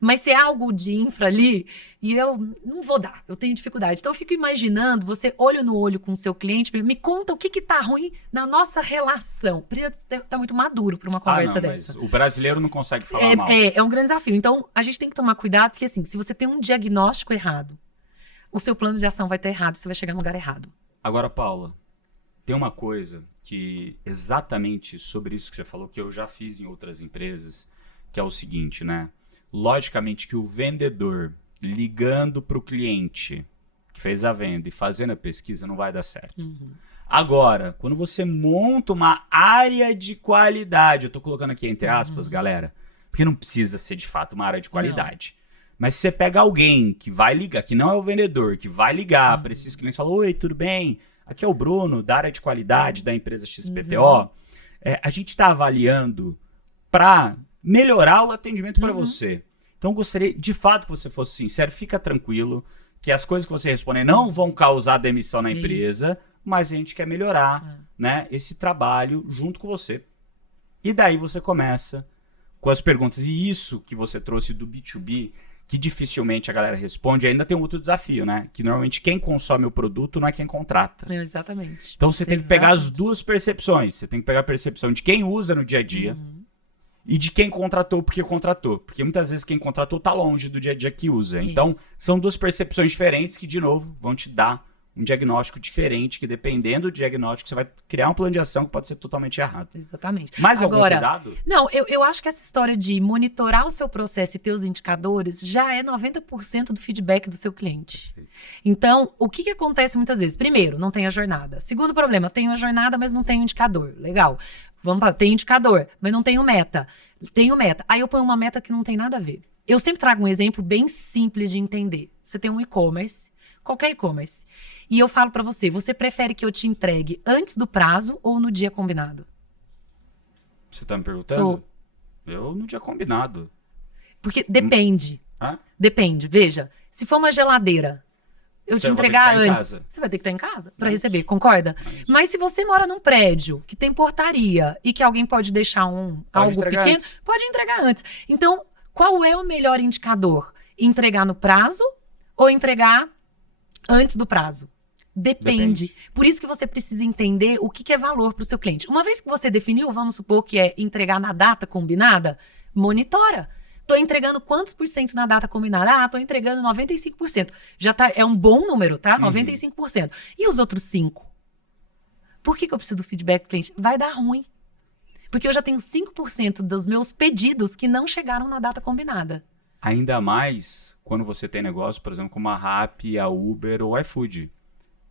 Mas se é algo de infra ali, e eu não vou dar, eu tenho dificuldade. Então eu fico imaginando, você olho no olho com o seu cliente, me conta o que tá ruim na nossa relação. Precisa estar muito maduro pra uma conversa dessa. Mas o brasileiro não consegue falar mal. É um grande desafio. Então a gente tem que tomar cuidado, porque assim, se você tem um diagnóstico errado, o seu plano de ação vai estar errado, você vai chegar no lugar errado. Agora, Paula, tem uma coisa que exatamente sobre isso que você falou, que eu já fiz em outras empresas, que é o seguinte, né? Logicamente que o vendedor ligando para o cliente que fez a venda e fazendo a pesquisa não vai dar certo. Agora, quando você monta uma área de qualidade, eu estou colocando aqui entre aspas, galera, porque não precisa ser de fato uma área de qualidade. Mas se você pega alguém que vai ligar, que não é o vendedor, que vai ligar para esses clientes e fala, oi, tudo bem? Aqui é o Bruno, da área de qualidade da empresa XPTO. A gente está avaliando para melhorar o atendimento para você. Então, eu gostaria, de fato, que você fosse sincero, fica tranquilo, que as coisas que você responder não vão causar demissão na empresa, mas a gente quer melhorar, né, esse trabalho junto com você. E daí você começa com as perguntas. E isso que você trouxe do B2B, que dificilmente a galera responde, ainda tem um outro desafio, né? Que normalmente quem consome o produto não é quem contrata. Exatamente. Então você tem que pegar as duas percepções. Você tem que pegar a percepção de quem usa no dia a dia e de quem contratou porque contratou. Porque muitas vezes quem contratou tá longe do dia a dia que usa. Então são duas percepções diferentes que, de novo, vão te dar um diagnóstico diferente, que dependendo do diagnóstico, você vai criar um plano de ação que pode ser totalmente errado. Exatamente. Mais algum cuidado? Não, eu acho que essa história de monitorar o seu processo e ter os indicadores já é 90% do feedback do seu cliente. Então, o que acontece muitas vezes? Primeiro, não tem a jornada. Segundo problema, tenho a jornada, mas não tenho indicador. Legal. Vamos para, tem indicador, mas não tenho meta. Tenho meta. Aí eu ponho uma meta que não tem nada a ver. Eu sempre trago um exemplo bem simples de entender. Você tem um e-commerce, qualquer e-commerce. E eu falo pra você, você prefere que eu te entregue antes do prazo ou no dia combinado? Você tá me perguntando? Eu no dia combinado. Porque depende. Depende. Veja, se for uma geladeira, eu te entregar antes, você vai ter que estar em casa pra receber, concorda? Mas se você mora num prédio que tem portaria e que alguém pode deixar algo pequeno, pode entregar antes. Então, qual é o melhor indicador? Entregar no prazo ou entregar antes do prazo? Depende. Por isso que você precisa entender o que é valor para o seu cliente. Uma vez que você definiu, vamos supor que é entregar na data combinada, monitora. Estou entregando quantos por cento na data combinada? Estou entregando 95%. Já tá, é um bom número, tá? 95%. E os outros 5%? Por que eu preciso do feedback do cliente? Vai dar ruim. Porque eu já tenho 5% dos meus pedidos que não chegaram na data combinada. Ainda mais quando você tem negócio, por exemplo, como a Rappi, a Uber ou a iFood.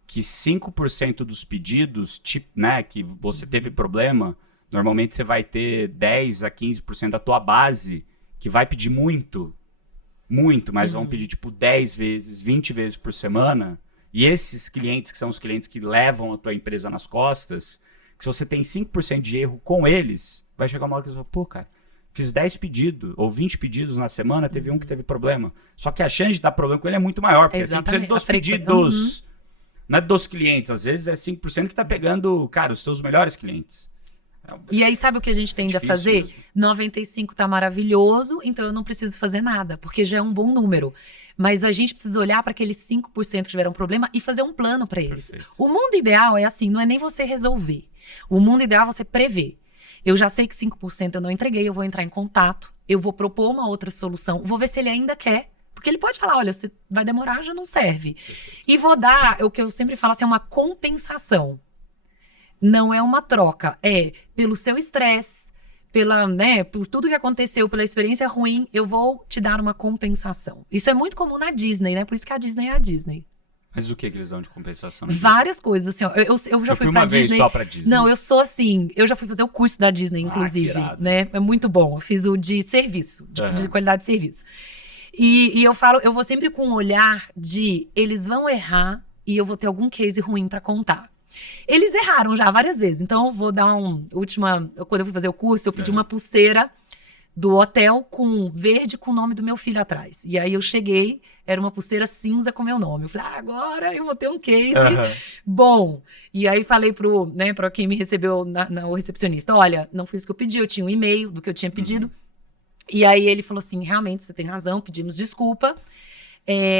Que 5% dos pedidos, né, que você teve problema, normalmente você vai ter 10 a 15% da tua base que vai pedir muito, mas vão pedir tipo 10 vezes, 20 vezes por semana. E esses clientes, que são os clientes que levam a tua empresa nas costas, que se você tem 5% de erro com eles, vai chegar uma hora que você fala, pô, cara, fiz 10 pedidos ou 20 pedidos na semana, teve um que teve problema. Só que a chance de dar problema com ele é muito maior, porque é 5% dos pedidos. Não é dos clientes, às vezes é 5% que tá pegando, cara, os teus melhores clientes. E aí, sabe o que a gente tende a fazer? Mesmo. 95 tá maravilhoso, então eu não preciso fazer nada, porque já é um bom número. Mas a gente precisa olhar para aqueles 5% que tiveram problema e fazer um plano para eles. Perfeito. O mundo ideal é assim, não é nem você resolver. O mundo ideal é você prever. Eu já sei que 5% eu não entreguei, eu vou entrar em contato, eu vou propor uma outra solução, vou ver se ele ainda quer. Porque ele pode falar, olha, você vai demorar, já não serve. E vou dar, o que eu sempre falo assim, é uma compensação. Não é uma troca. É pelo seu estresse, por tudo que aconteceu, pela experiência ruim, eu vou te dar uma compensação. Isso é muito comum na Disney, né? Por isso que a Disney é a Disney. Mas o que eles dão de compensação? Várias coisas, assim, ó. Eu já fui pra Disney. Vez só pra Disney. Não, eu sou assim, eu já fui fazer o curso da Disney, inclusive, né? É muito bom. Eu fiz o de serviço, de qualidade de serviço. E eu falo, eu vou sempre com um olhar de eles vão errar e eu vou ter algum case ruim pra contar. Eles erraram já várias vezes, então eu vou dar quando eu fui fazer o curso, eu pedi uma pulseira do hotel com verde com o nome do meu filho atrás. E aí eu cheguei, era uma pulseira cinza com meu nome. Eu falei, agora eu vou ter um case bom. E aí falei pra quem me recebeu, o recepcionista, olha, não foi isso que eu pedi, eu tinha um e-mail do que eu tinha pedido. E aí ele falou assim, realmente, você tem razão, pedimos desculpa.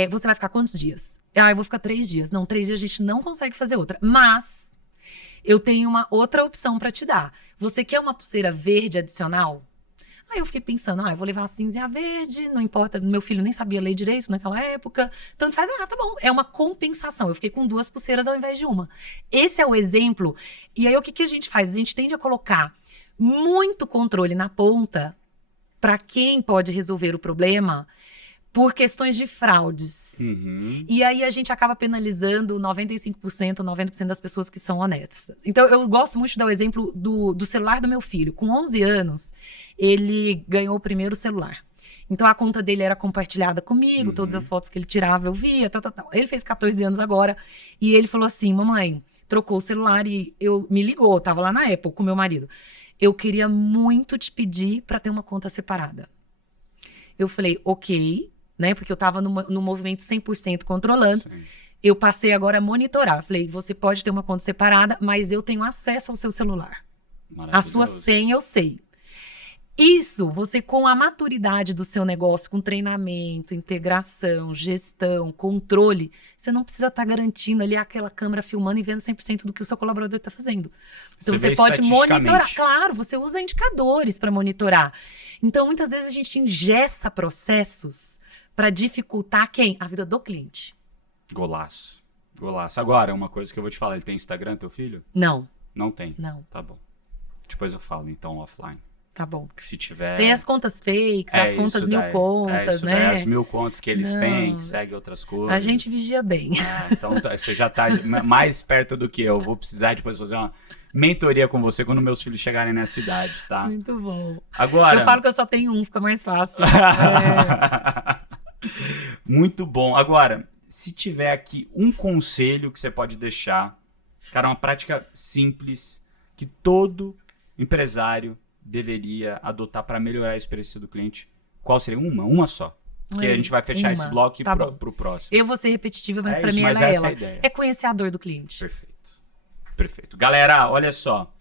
Você vai ficar quantos dias? Eu vou ficar 3 dias. Não, 3 dias a gente não consegue fazer outra. Mas eu tenho uma outra opção para te dar. Você quer uma pulseira verde adicional? Aí eu fiquei pensando, eu vou levar a cinza e a verde, não importa, meu filho nem sabia ler direito naquela época. Tanto faz, tá bom. É uma compensação. Eu fiquei com 2 pulseiras ao invés de uma. Esse é o exemplo. E aí o que a gente faz? A gente tende a colocar muito controle na ponta para quem pode resolver o problema por questões de fraudes. E aí a gente acaba penalizando 95%, 90% das pessoas que são honestas. Então eu gosto muito de dar o exemplo do celular do meu filho. Com 11 anos, ele ganhou o primeiro celular. Então a conta dele era compartilhada comigo, todas as fotos que ele tirava eu via, tal. Ele fez 14 anos agora e ele falou assim, mamãe, trocou o celular e me ligou, tava lá na Apple com meu marido. Eu queria muito te pedir para ter uma conta separada. Eu falei, ok, né? Porque eu estava no movimento 100% controlando. Sim. Eu passei agora a monitorar. Falei, você pode ter uma conta separada, mas eu tenho acesso ao seu celular. A sua senha eu sei. Isso, você com a maturidade do seu negócio, com treinamento, integração, gestão, controle, você não precisa estar garantindo ali aquela câmera filmando e vendo 100% do que o seu colaborador está fazendo. Então você pode monitorar. Claro, você usa indicadores para monitorar. Então muitas vezes a gente engessa processos para dificultar quem? A vida do cliente. Golaço. Agora, uma coisa que eu vou te falar, ele tem Instagram, teu filho? Não. Não tem? Não. Tá bom. Depois eu falo, então, offline. Tá bom. Que se tiver... Tem as contas fakes, as contas mil contas, né? As 1000 contas que eles têm, que seguem outras coisas. A gente vigia bem. Então você já tá mais perto do que eu. Vou precisar depois fazer uma mentoria com você quando meus filhos chegarem nessa idade, tá? Muito bom. Agora... Eu falo que eu só tenho um, fica mais fácil. Muito bom. Agora, se tiver aqui um conselho que você pode deixar, cara, uma prática simples que todo empresário deveria adotar para melhorar a experiência do cliente, qual seria? Uma só. Porque a gente vai fechar esse bloco tá pro próximo. Eu vou ser repetitiva, mas para isso, mim mas ela é essa ela. a ideia. É conhecer a dor do cliente. Perfeito. Galera, olha só.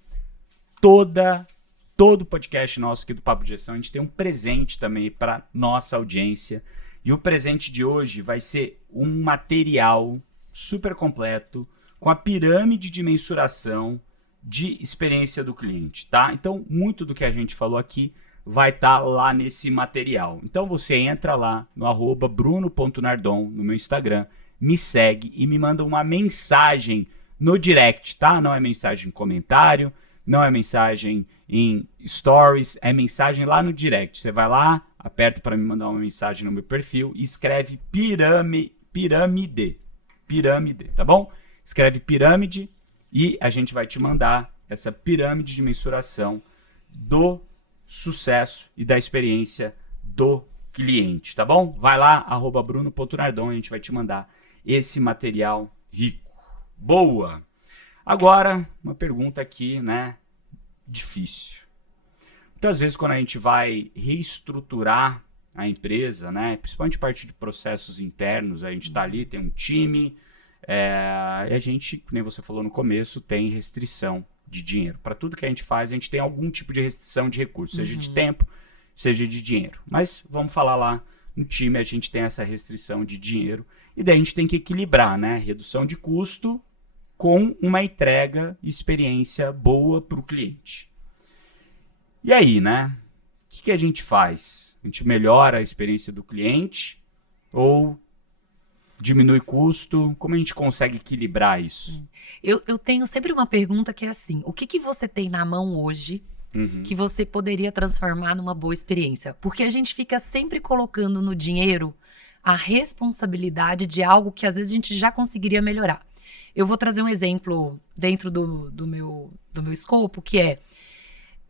Todo podcast nosso aqui do Papo de Gestão, a gente tem um presente também para nossa audiência. E o presente de hoje vai ser um material super completo com a pirâmide de mensuração de experiência do cliente, tá? Então, muito do que a gente falou aqui vai estar lá nesse material. Então, você entra lá no @bruno.nardon no meu Instagram, me segue e me manda uma mensagem no direct, tá? Não é mensagem em comentário, não é mensagem em stories, é mensagem lá no direct. Você vai lá, aperta para me mandar uma mensagem no meu perfil e escreve pirâmide, tá bom? Escreve pirâmide e a gente vai te mandar essa pirâmide de mensuração do sucesso e da experiência do cliente, tá bom? Vai lá, @bruno.nardon, a gente vai te mandar esse material rico. Boa! Agora, uma pergunta aqui, né? Difícil. Muitas vezes quando a gente vai reestruturar a empresa, né? Principalmente a partir de processos internos, a gente tá ali, tem um time... e a gente, como nem você falou no começo, tem restrição de dinheiro. Para tudo que a gente faz, a gente tem algum tipo de restrição de recursos, seja de tempo, seja de dinheiro. Mas vamos falar lá no time, a gente tem essa restrição de dinheiro e daí a gente tem que equilibrar, né? Redução de custo com uma entrega e experiência boa para o cliente. E aí, né? O que a gente faz? A gente melhora a experiência do cliente ou diminui custo? Como a gente consegue equilibrar isso? Eu tenho sempre uma pergunta que é assim, o que você tem na mão hoje que você poderia transformar numa boa experiência? Porque a gente fica sempre colocando no dinheiro a responsabilidade de algo que às vezes a gente já conseguiria melhorar. Eu vou trazer um exemplo dentro do meu escopo, que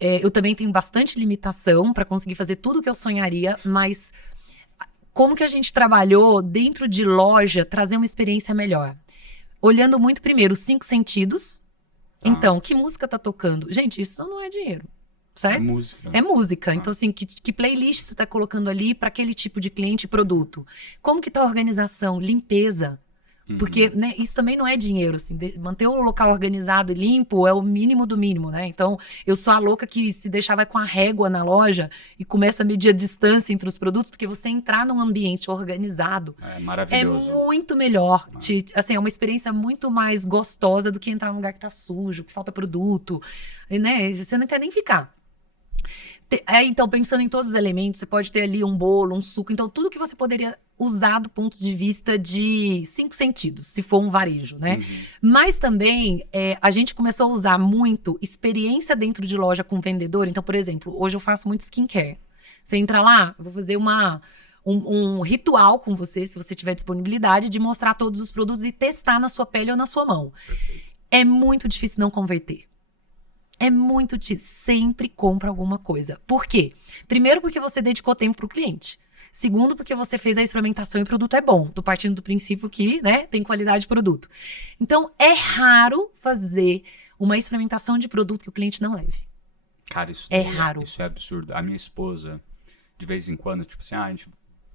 eu também tenho bastante limitação para conseguir fazer tudo o que eu sonharia, mas... Como que a gente trabalhou dentro de loja, trazer uma experiência melhor? Olhando muito primeiro os 5 sentidos. Então, que música tá tocando? Gente, isso não é dinheiro, certo? É música. É música. Então, assim, que playlist você tá colocando ali para aquele tipo de cliente e produto? Como que tá a organização? Limpeza. Porque, né, isso também não é dinheiro, assim, manter o local organizado e limpo é o mínimo do mínimo, né? Então, eu sou a louca que se deixar vai com a régua na loja e começa a medir a distância entre os produtos, porque você entrar num ambiente organizado é maravilhoso. É muito melhor. Assim, é uma experiência muito mais gostosa do que entrar num lugar que tá sujo, que falta produto, né? Você não quer nem ficar. Então, pensando em todos os elementos, você pode ter ali um bolo, um suco, então tudo que você poderia usar do ponto de vista de 5 sentidos, se for um varejo, né? Mas também, a gente começou a usar muito experiência dentro de loja com vendedor. Então, por exemplo, hoje eu faço muito skincare. Você entra lá, eu vou fazer um ritual com você, se você tiver disponibilidade, de mostrar todos os produtos e testar na sua pele ou na sua mão. Perfeito. É muito difícil não converter. É muito difícil. Sempre compra alguma coisa. Por quê? Primeiro, porque você dedicou tempo para o cliente. Segundo, porque você fez a experimentação e o produto é bom. Tô partindo do princípio que, né, tem qualidade de produto. Então, é raro fazer uma experimentação de produto que o cliente não leve. Cara, isso é raro. Isso é absurdo. A minha esposa, de vez em quando, tipo assim, a gente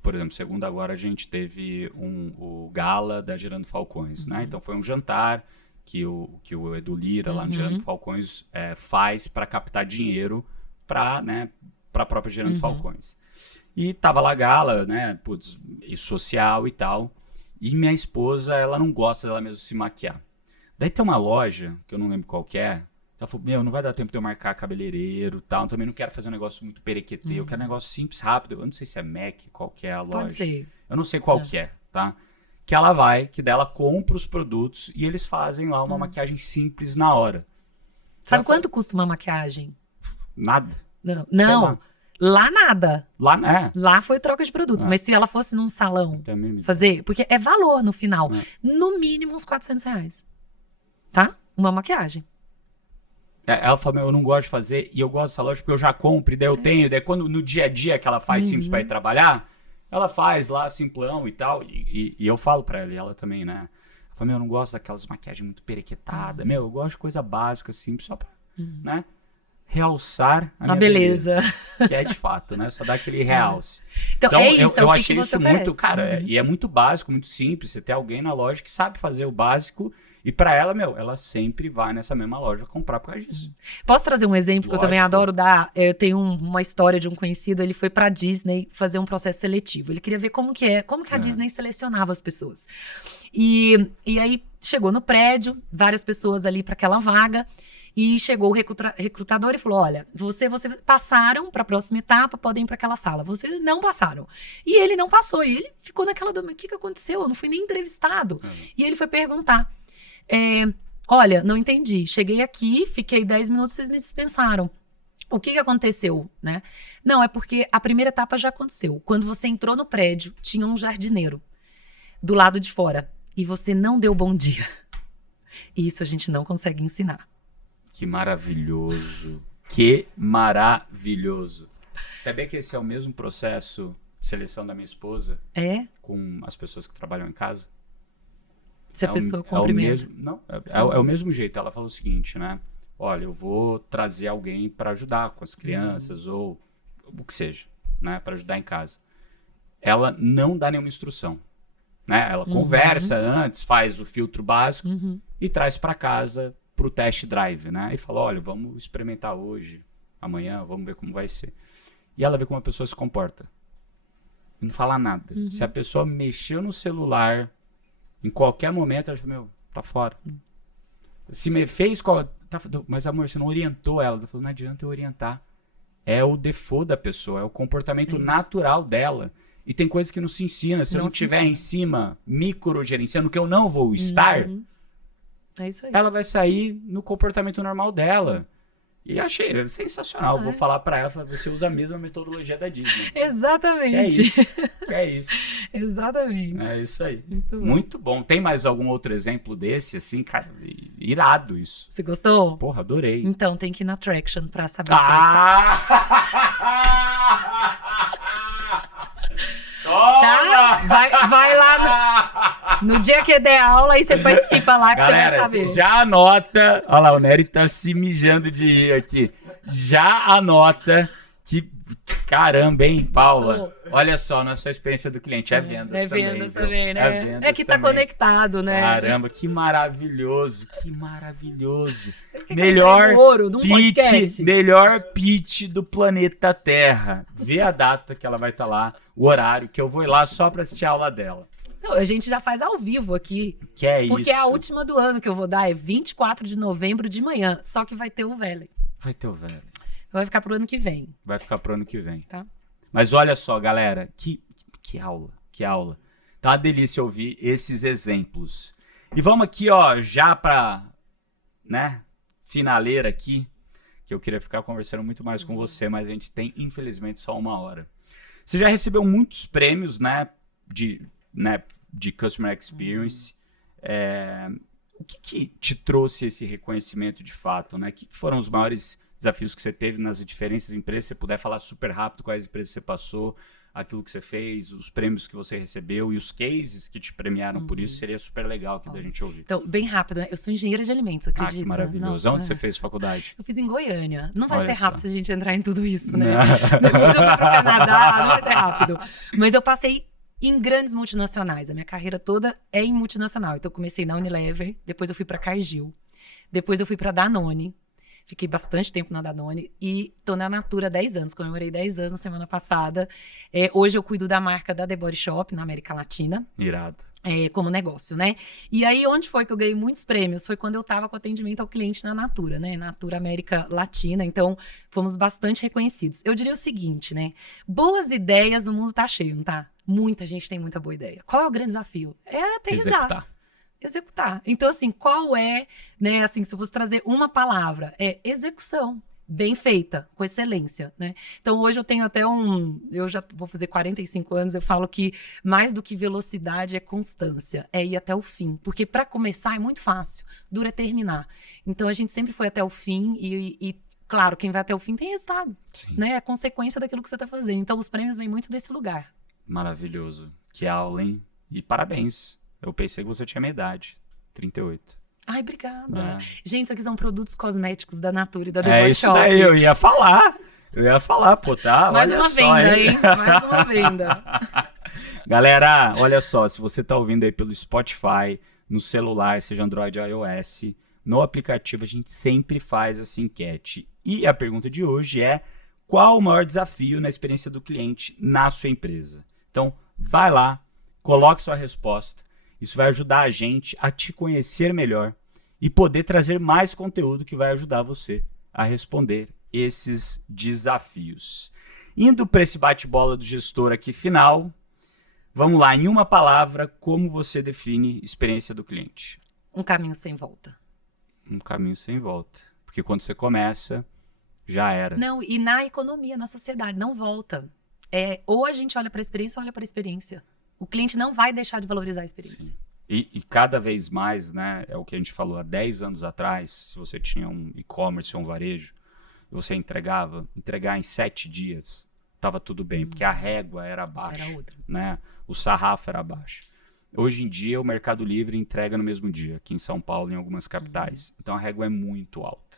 por exemplo, segunda agora a gente teve o gala da Gerando Falcões, né? Então foi um jantar que o Edu Lira, lá no Gerando Falcões, faz para captar dinheiro para, né, a própria Gerando Falcões. E tava lá a gala, né, putz, e social e tal. E minha esposa, ela não gosta dela mesmo se maquiar. Daí tem uma loja, que eu não lembro qual que é, ela falou, não vai dar tempo de eu marcar cabeleireiro e tal, também não quero fazer um negócio muito perequetê, eu quero um negócio simples, rápido, eu não sei se é MAC, qual que é a loja. Pode ser. Eu não sei qual que é, tá? Que ela vai, que dela compra os produtos e eles fazem lá uma maquiagem simples na hora. Sabe quanto custa uma maquiagem? Nada. Não. Lá nada. Lá foi troca de produto. Mas se ela fosse num salão também fazer, porque é valor no final. No mínimo uns R$400. Tá? Uma maquiagem. Ela falou, eu não gosto de fazer, e eu gosto dessa loja porque eu já compro, e daí eu tenho, daí quando no dia a dia que ela faz simples pra ir trabalhar, ela faz lá simplão e tal, e eu falo pra ela, e ela também, né? Ela falou, eu não gosto daquelas maquiagens muito perequetadas, eu gosto de coisa básica, simples, só pra, né? Realçar a minha beleza. Que é de fato, né? Só dar aquele realce. Então é isso, eu é o achei que isso você muito, cara, e é muito básico, muito simples, você ter alguém na loja que sabe fazer o básico. E pra ela, ela sempre vai nessa mesma loja comprar por causa disso. Posso trazer um exemplo que eu também adoro dar? Eu tenho uma história de um conhecido, ele foi pra Disney fazer um processo seletivo. Ele queria ver como que a Disney selecionava as pessoas. E aí chegou no prédio, várias pessoas ali pra aquela vaga, e chegou o recrutador e falou, olha, vocês passaram pra próxima etapa, podem ir pra aquela sala. Vocês não passaram. E ele não passou, e ele ficou naquela dúvida, o que aconteceu? Eu não fui nem entrevistado. E ele foi perguntar. Olha, não entendi. Cheguei aqui, fiquei 10 minutos, vocês me dispensaram. O que aconteceu, né? Não, é porque a primeira etapa já aconteceu. Quando você entrou no prédio, tinha um jardineiro do lado de fora e você não deu bom dia. E isso a gente não consegue ensinar. Que maravilhoso. Que maravilhoso. Sabia que esse é o mesmo processo de seleção da minha esposa? Com as pessoas que trabalham em casa? Se a pessoa cumprimenta. É o mesmo jeito. Ela falou o seguinte, né? Olha, eu vou trazer alguém para ajudar com as crianças ou o que seja, né? Para ajudar em casa. Ela não dá nenhuma instrução, né? Ela conversa antes, faz o filtro básico e traz para casa pro test drive, né? E fala, olha, vamos experimentar hoje, amanhã, vamos ver como vai ser. E ela vê como a pessoa se comporta. Não fala nada. Se a pessoa mexeu no celular em qualquer momento, ela fala, tá fora. Se me fez... mas, amor, você não orientou ela. Ela falou, não adianta eu orientar. É o default da pessoa, é o comportamento natural dela. E tem coisas que não se ensina. Se eu não estiver em cima, microgerenciando, que eu não vou estar, é isso aí. Ela vai sair no comportamento normal dela. E achei sensacional. Vou falar pra ela, você usa a mesma metodologia da Disney. Exatamente. Que é isso. Exatamente. É isso aí. Muito bom. Tem mais algum outro exemplo desse, assim, cara? Irado isso. Você gostou? Porra, adorei. Então, tem que ir na Traction pra saber Tá? Vai lá no dia que der aula e você participa lá que galera, você vai saber. Já anota. Olha lá, o Nery tá se mijando de rir aqui. Já anota que... Caramba, hein, Paula? Olha só, não é só a experiência do cliente, é vendas também. É vendas também, né? É que tá conectado, né? Caramba, que maravilhoso, que maravilhoso. Melhor pitch do planeta Terra. Vê a data que ela vai estar lá, o horário, que eu vou ir lá só pra assistir a aula dela. Não, a gente já faz ao vivo aqui. Que é porque isso? a última do ano que eu vou dar é 24 de novembro de manhã, só que vai ter o Velen. Vai ter o Velen. Vai ficar pro ano que vem. Vai ficar pro ano que vem. Tá. Mas olha só, galera, que aula, que aula. Tá uma delícia ouvir esses exemplos. E vamos aqui, ó, já pra, né, finaleira aqui, que eu queria ficar conversando muito mais com você, mas a gente tem, infelizmente, só 1 hora. Você já recebeu muitos prêmios, né, de Customer Experience. O que te trouxe esse reconhecimento de fato, né? O que foram os maiores desafios que você teve nas diferentes empresas? Se você puder falar super rápido quais empresas você passou, aquilo que você fez, os prêmios que você recebeu e os cases que te premiaram por isso, seria super legal aqui da gente ouvir. Então, bem rápido, né? Eu sou engenheira de alimentos, acredita? Que maravilhoso. Nossa, Onde você fez faculdade? Eu fiz em Goiânia. Não vai Olha ser rápido só. se a gente entrar em tudo isso, né? Não. Depois eu fui pro Canadá, não vai ser rápido. Mas eu passei em grandes multinacionais. A minha carreira toda é em multinacional. Então, eu comecei na Unilever, depois eu fui pra Cargill, depois eu fui pra Danone. Fiquei bastante tempo na Danone e tô na Natura há 10 anos. Comemorei 10 anos semana passada. Hoje eu cuido da marca da The Body Shop na América Latina. Irado. Como negócio, né? E aí, onde foi que eu ganhei muitos prêmios? Foi quando eu tava com atendimento ao cliente na Natura, né? Natura América Latina. Então, fomos bastante reconhecidos. Eu diria o seguinte, né? Boas ideias, o mundo tá cheio, não tá? Muita gente tem muita boa ideia. Qual é o grande desafio? É aterrissar. Executar. Então, assim, qual é, né, assim, se eu fosse trazer uma palavra, é execução. Bem feita, com excelência, né? Então, hoje eu tenho até eu já vou fazer 45 anos, eu falo que mais do que velocidade é constância, é ir até o fim. Porque para começar é muito fácil, dura é terminar. Então, a gente sempre foi até o fim e claro, quem vai até o fim tem resultado, né? É consequência daquilo que você está fazendo. Então, os prêmios vêm muito desse lugar. Maravilhoso. Que aula, hein? E parabéns. Eu pensei que você tinha minha idade, 38. Ai, obrigada. Gente, isso aqui são produtos cosméticos da Natura e da The Body Shop. É isso daí, eu ia falar, pô, tá? Mais olha uma só, venda, hein? Mais uma venda. Galera, olha só, se você tá ouvindo aí pelo Spotify, no celular, seja Android ou iOS, no aplicativo a gente sempre faz essa enquete. E a pergunta de hoje é: qual o maior desafio na experiência do cliente na sua empresa? Então, vai lá, coloque sua resposta. Isso vai ajudar a gente a te conhecer melhor e poder trazer mais conteúdo que vai ajudar você a responder esses desafios. Indo para esse bate-bola do gestor aqui final, vamos lá, em uma palavra, como você define experiência do cliente? Um caminho sem volta. Um caminho sem volta. Porque quando você começa, já era. Não, e na economia, na sociedade, não volta. Ou a gente olha para a experiência ou olha para a experiência. O cliente não vai deixar de valorizar a experiência. E cada vez mais, né, é o que a gente falou há 10 anos atrás, se você tinha um e-commerce ou um varejo, você entregar em 7 dias, estava tudo bem, porque a régua era baixa, Era outra. né? O sarrafo era baixo. Hoje em dia, o Mercado Livre entrega no mesmo dia, aqui em São Paulo e em algumas capitais. Então, a régua é muito alta.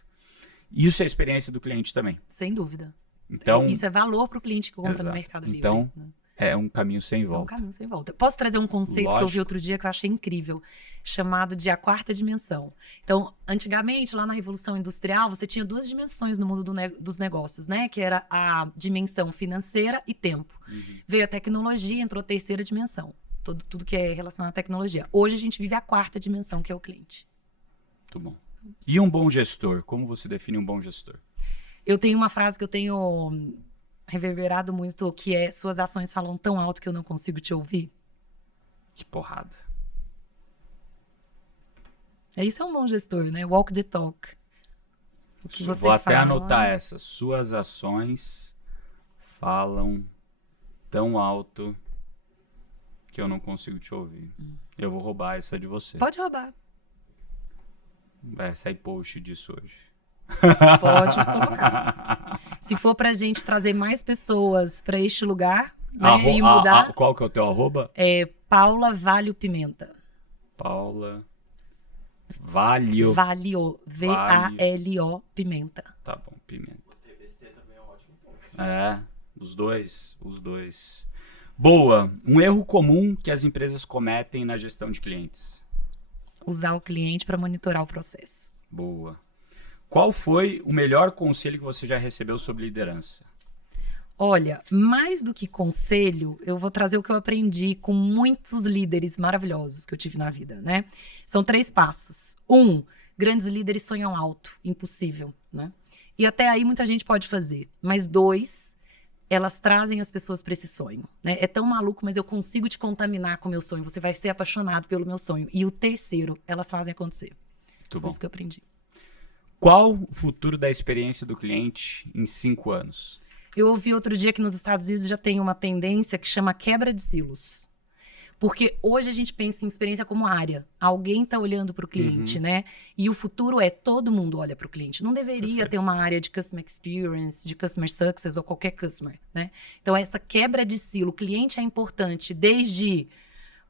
Isso é a experiência do cliente também. Sem dúvida. Então, Isso é valor para o cliente que compra no Mercado Livre. Então, né? é um caminho sem volta. É um caminho sem volta. Posso trazer um conceito que eu vi outro dia que eu achei incrível, chamado de a quarta dimensão. Então, antigamente, lá na Revolução Industrial, você tinha 2 dimensões no mundo dos negócios, né? Que era a dimensão financeira e tempo. Veio a tecnologia, entrou a terceira dimensão. Tudo que é relacionado à tecnologia. Hoje a gente vive a quarta dimensão, que é o cliente. Muito bom. E um bom gestor? Como você define um bom gestor? Eu tenho uma frase que eu tenho reverberado muito, que é: suas ações falam tão alto que eu não consigo te ouvir. Que porrada. Isso é um bom gestor, né? Walk the talk. O que você Vou até fala, anotar essa. Suas ações falam tão alto que eu não consigo te ouvir. Eu vou roubar essa de você. Pode roubar. Vai sair post disso hoje. Pode colocar. Se for pra gente trazer mais pessoas pra este lugar, né, e mudar... Qual que é o teu arroba? É Paula Valio Pimenta. Paula Valio. Valio. V-A-L-O Pimenta. Tá bom, Pimenta. O TBC também é um ótimo ponto. Os dois. Boa. Um erro comum que as empresas cometem na gestão de clientes. Usar o cliente para monitorar o processo. Boa. Qual foi o melhor conselho que você já recebeu sobre liderança? Olha, mais do que conselho, eu vou trazer o que eu aprendi com muitos líderes maravilhosos que eu tive na vida, né? São 3 passos. 1, grandes líderes sonham alto, impossível, né? E até aí muita gente pode fazer. Mas 2, elas trazem as pessoas para esse sonho, né? É tão maluco, mas eu consigo te contaminar com o meu sonho. Você vai ser apaixonado pelo meu sonho. E o 3, elas fazem acontecer. Muito bom. Isso que eu aprendi. Qual o futuro da experiência do cliente em 5 anos? Eu ouvi outro dia que nos Estados Unidos já tem uma tendência que chama quebra de silos. Porque hoje a gente pensa em experiência como área. Alguém está olhando para o cliente, né? E o futuro é todo mundo olha para o cliente. Não deveria ter uma área de Customer Experience, de Customer Success ou qualquer Customer, né? Então, essa quebra de silo. O cliente é importante desde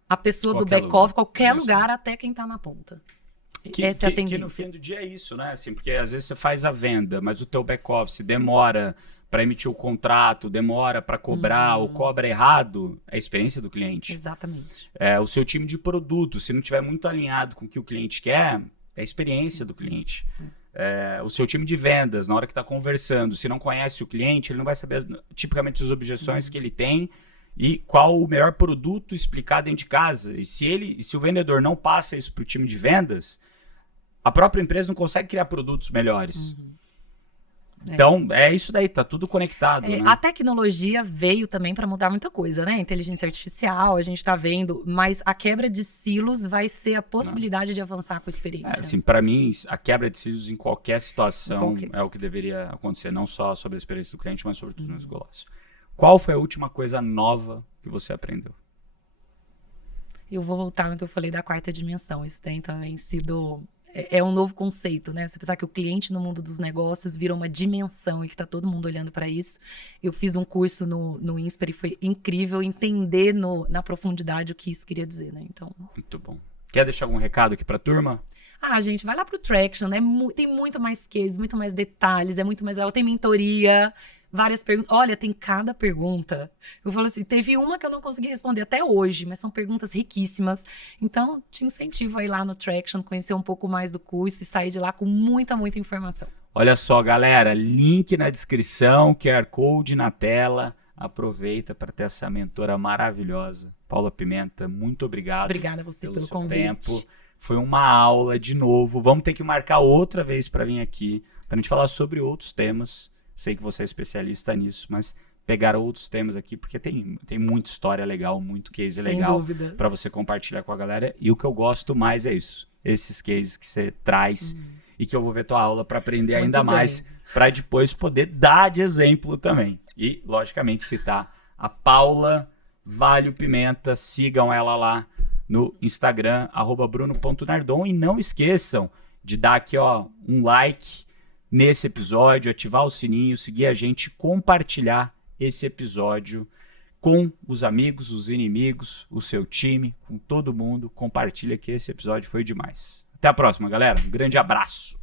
a pessoa do back-office, qualquer lugar, até quem está na ponta. Essa é a tendência. Que no fim do dia é isso, né? Assim, porque às vezes você faz a venda, mas o teu back-office demora para emitir o contrato, demora para cobrar ou cobra errado, é a experiência do cliente. Exatamente. O seu time de produto, se não estiver muito alinhado com o que o cliente quer, é a experiência do cliente. O seu time de vendas, na hora que está conversando, se não conhece o cliente, ele não vai saber tipicamente as objeções que ele tem e qual o melhor produto explicar dentro de casa. E se o vendedor não passa isso para o time de vendas, a própria empresa não consegue criar produtos melhores. Então, é isso daí, tá tudo conectado. Né? A tecnologia veio também para mudar muita coisa, né? Inteligência artificial, a gente tá vendo, mas a quebra de silos vai ser a possibilidade de avançar com a experiência. Assim, para mim, a quebra de silos em qualquer situação é o que deveria acontecer, não só sobre a experiência do cliente, mas sobretudo nos negócios. Qual foi a última coisa nova que você aprendeu? Eu vou voltar no que eu falei da quarta dimensão. Isso tem também sido... É um novo conceito, né? Você pensar que o cliente no mundo dos negócios vira uma dimensão e que está todo mundo olhando para isso. Eu fiz um curso no INSPER e foi incrível entender na profundidade o que isso queria dizer, né? Então... Muito bom. Quer deixar algum recado aqui para a turma? Gente, vai lá pro Traction, né? Tem muito mais case, muito mais detalhes, é muito mais legal. Tem mentoria, várias perguntas. Olha, tem cada pergunta. Eu falo assim, teve uma que eu não consegui responder até hoje, mas são perguntas riquíssimas. Então, te incentivo a ir lá no Traction, conhecer um pouco mais do curso e sair de lá com muita informação. Olha só, galera, link na descrição, QR Code na tela. Aproveita para ter essa mentora maravilhosa. Paula Pimenta, muito obrigado. Obrigada a você pelo convite. Tempo. Foi uma aula de novo. Vamos ter que marcar outra vez para vir aqui, para a gente falar sobre outros temas. Sei que você é especialista nisso, mas pegar outros temas aqui, porque tem muita história legal, muito case legal para você compartilhar com a galera. E o que eu gosto mais é isso, esses cases que você traz e que eu vou ver tua aula para aprender muito ainda mais, para depois poder dar de exemplo também. E, logicamente, citar a Paula Valho Pimenta. Sigam ela lá no Instagram, @bruno.nardon. E não esqueçam de dar aqui um like nesse episódio, ativar o sininho, seguir a gente, compartilhar esse episódio com os amigos, os inimigos, o seu time, com todo mundo. Compartilha que esse episódio foi demais. Até a próxima, galera. Um grande abraço.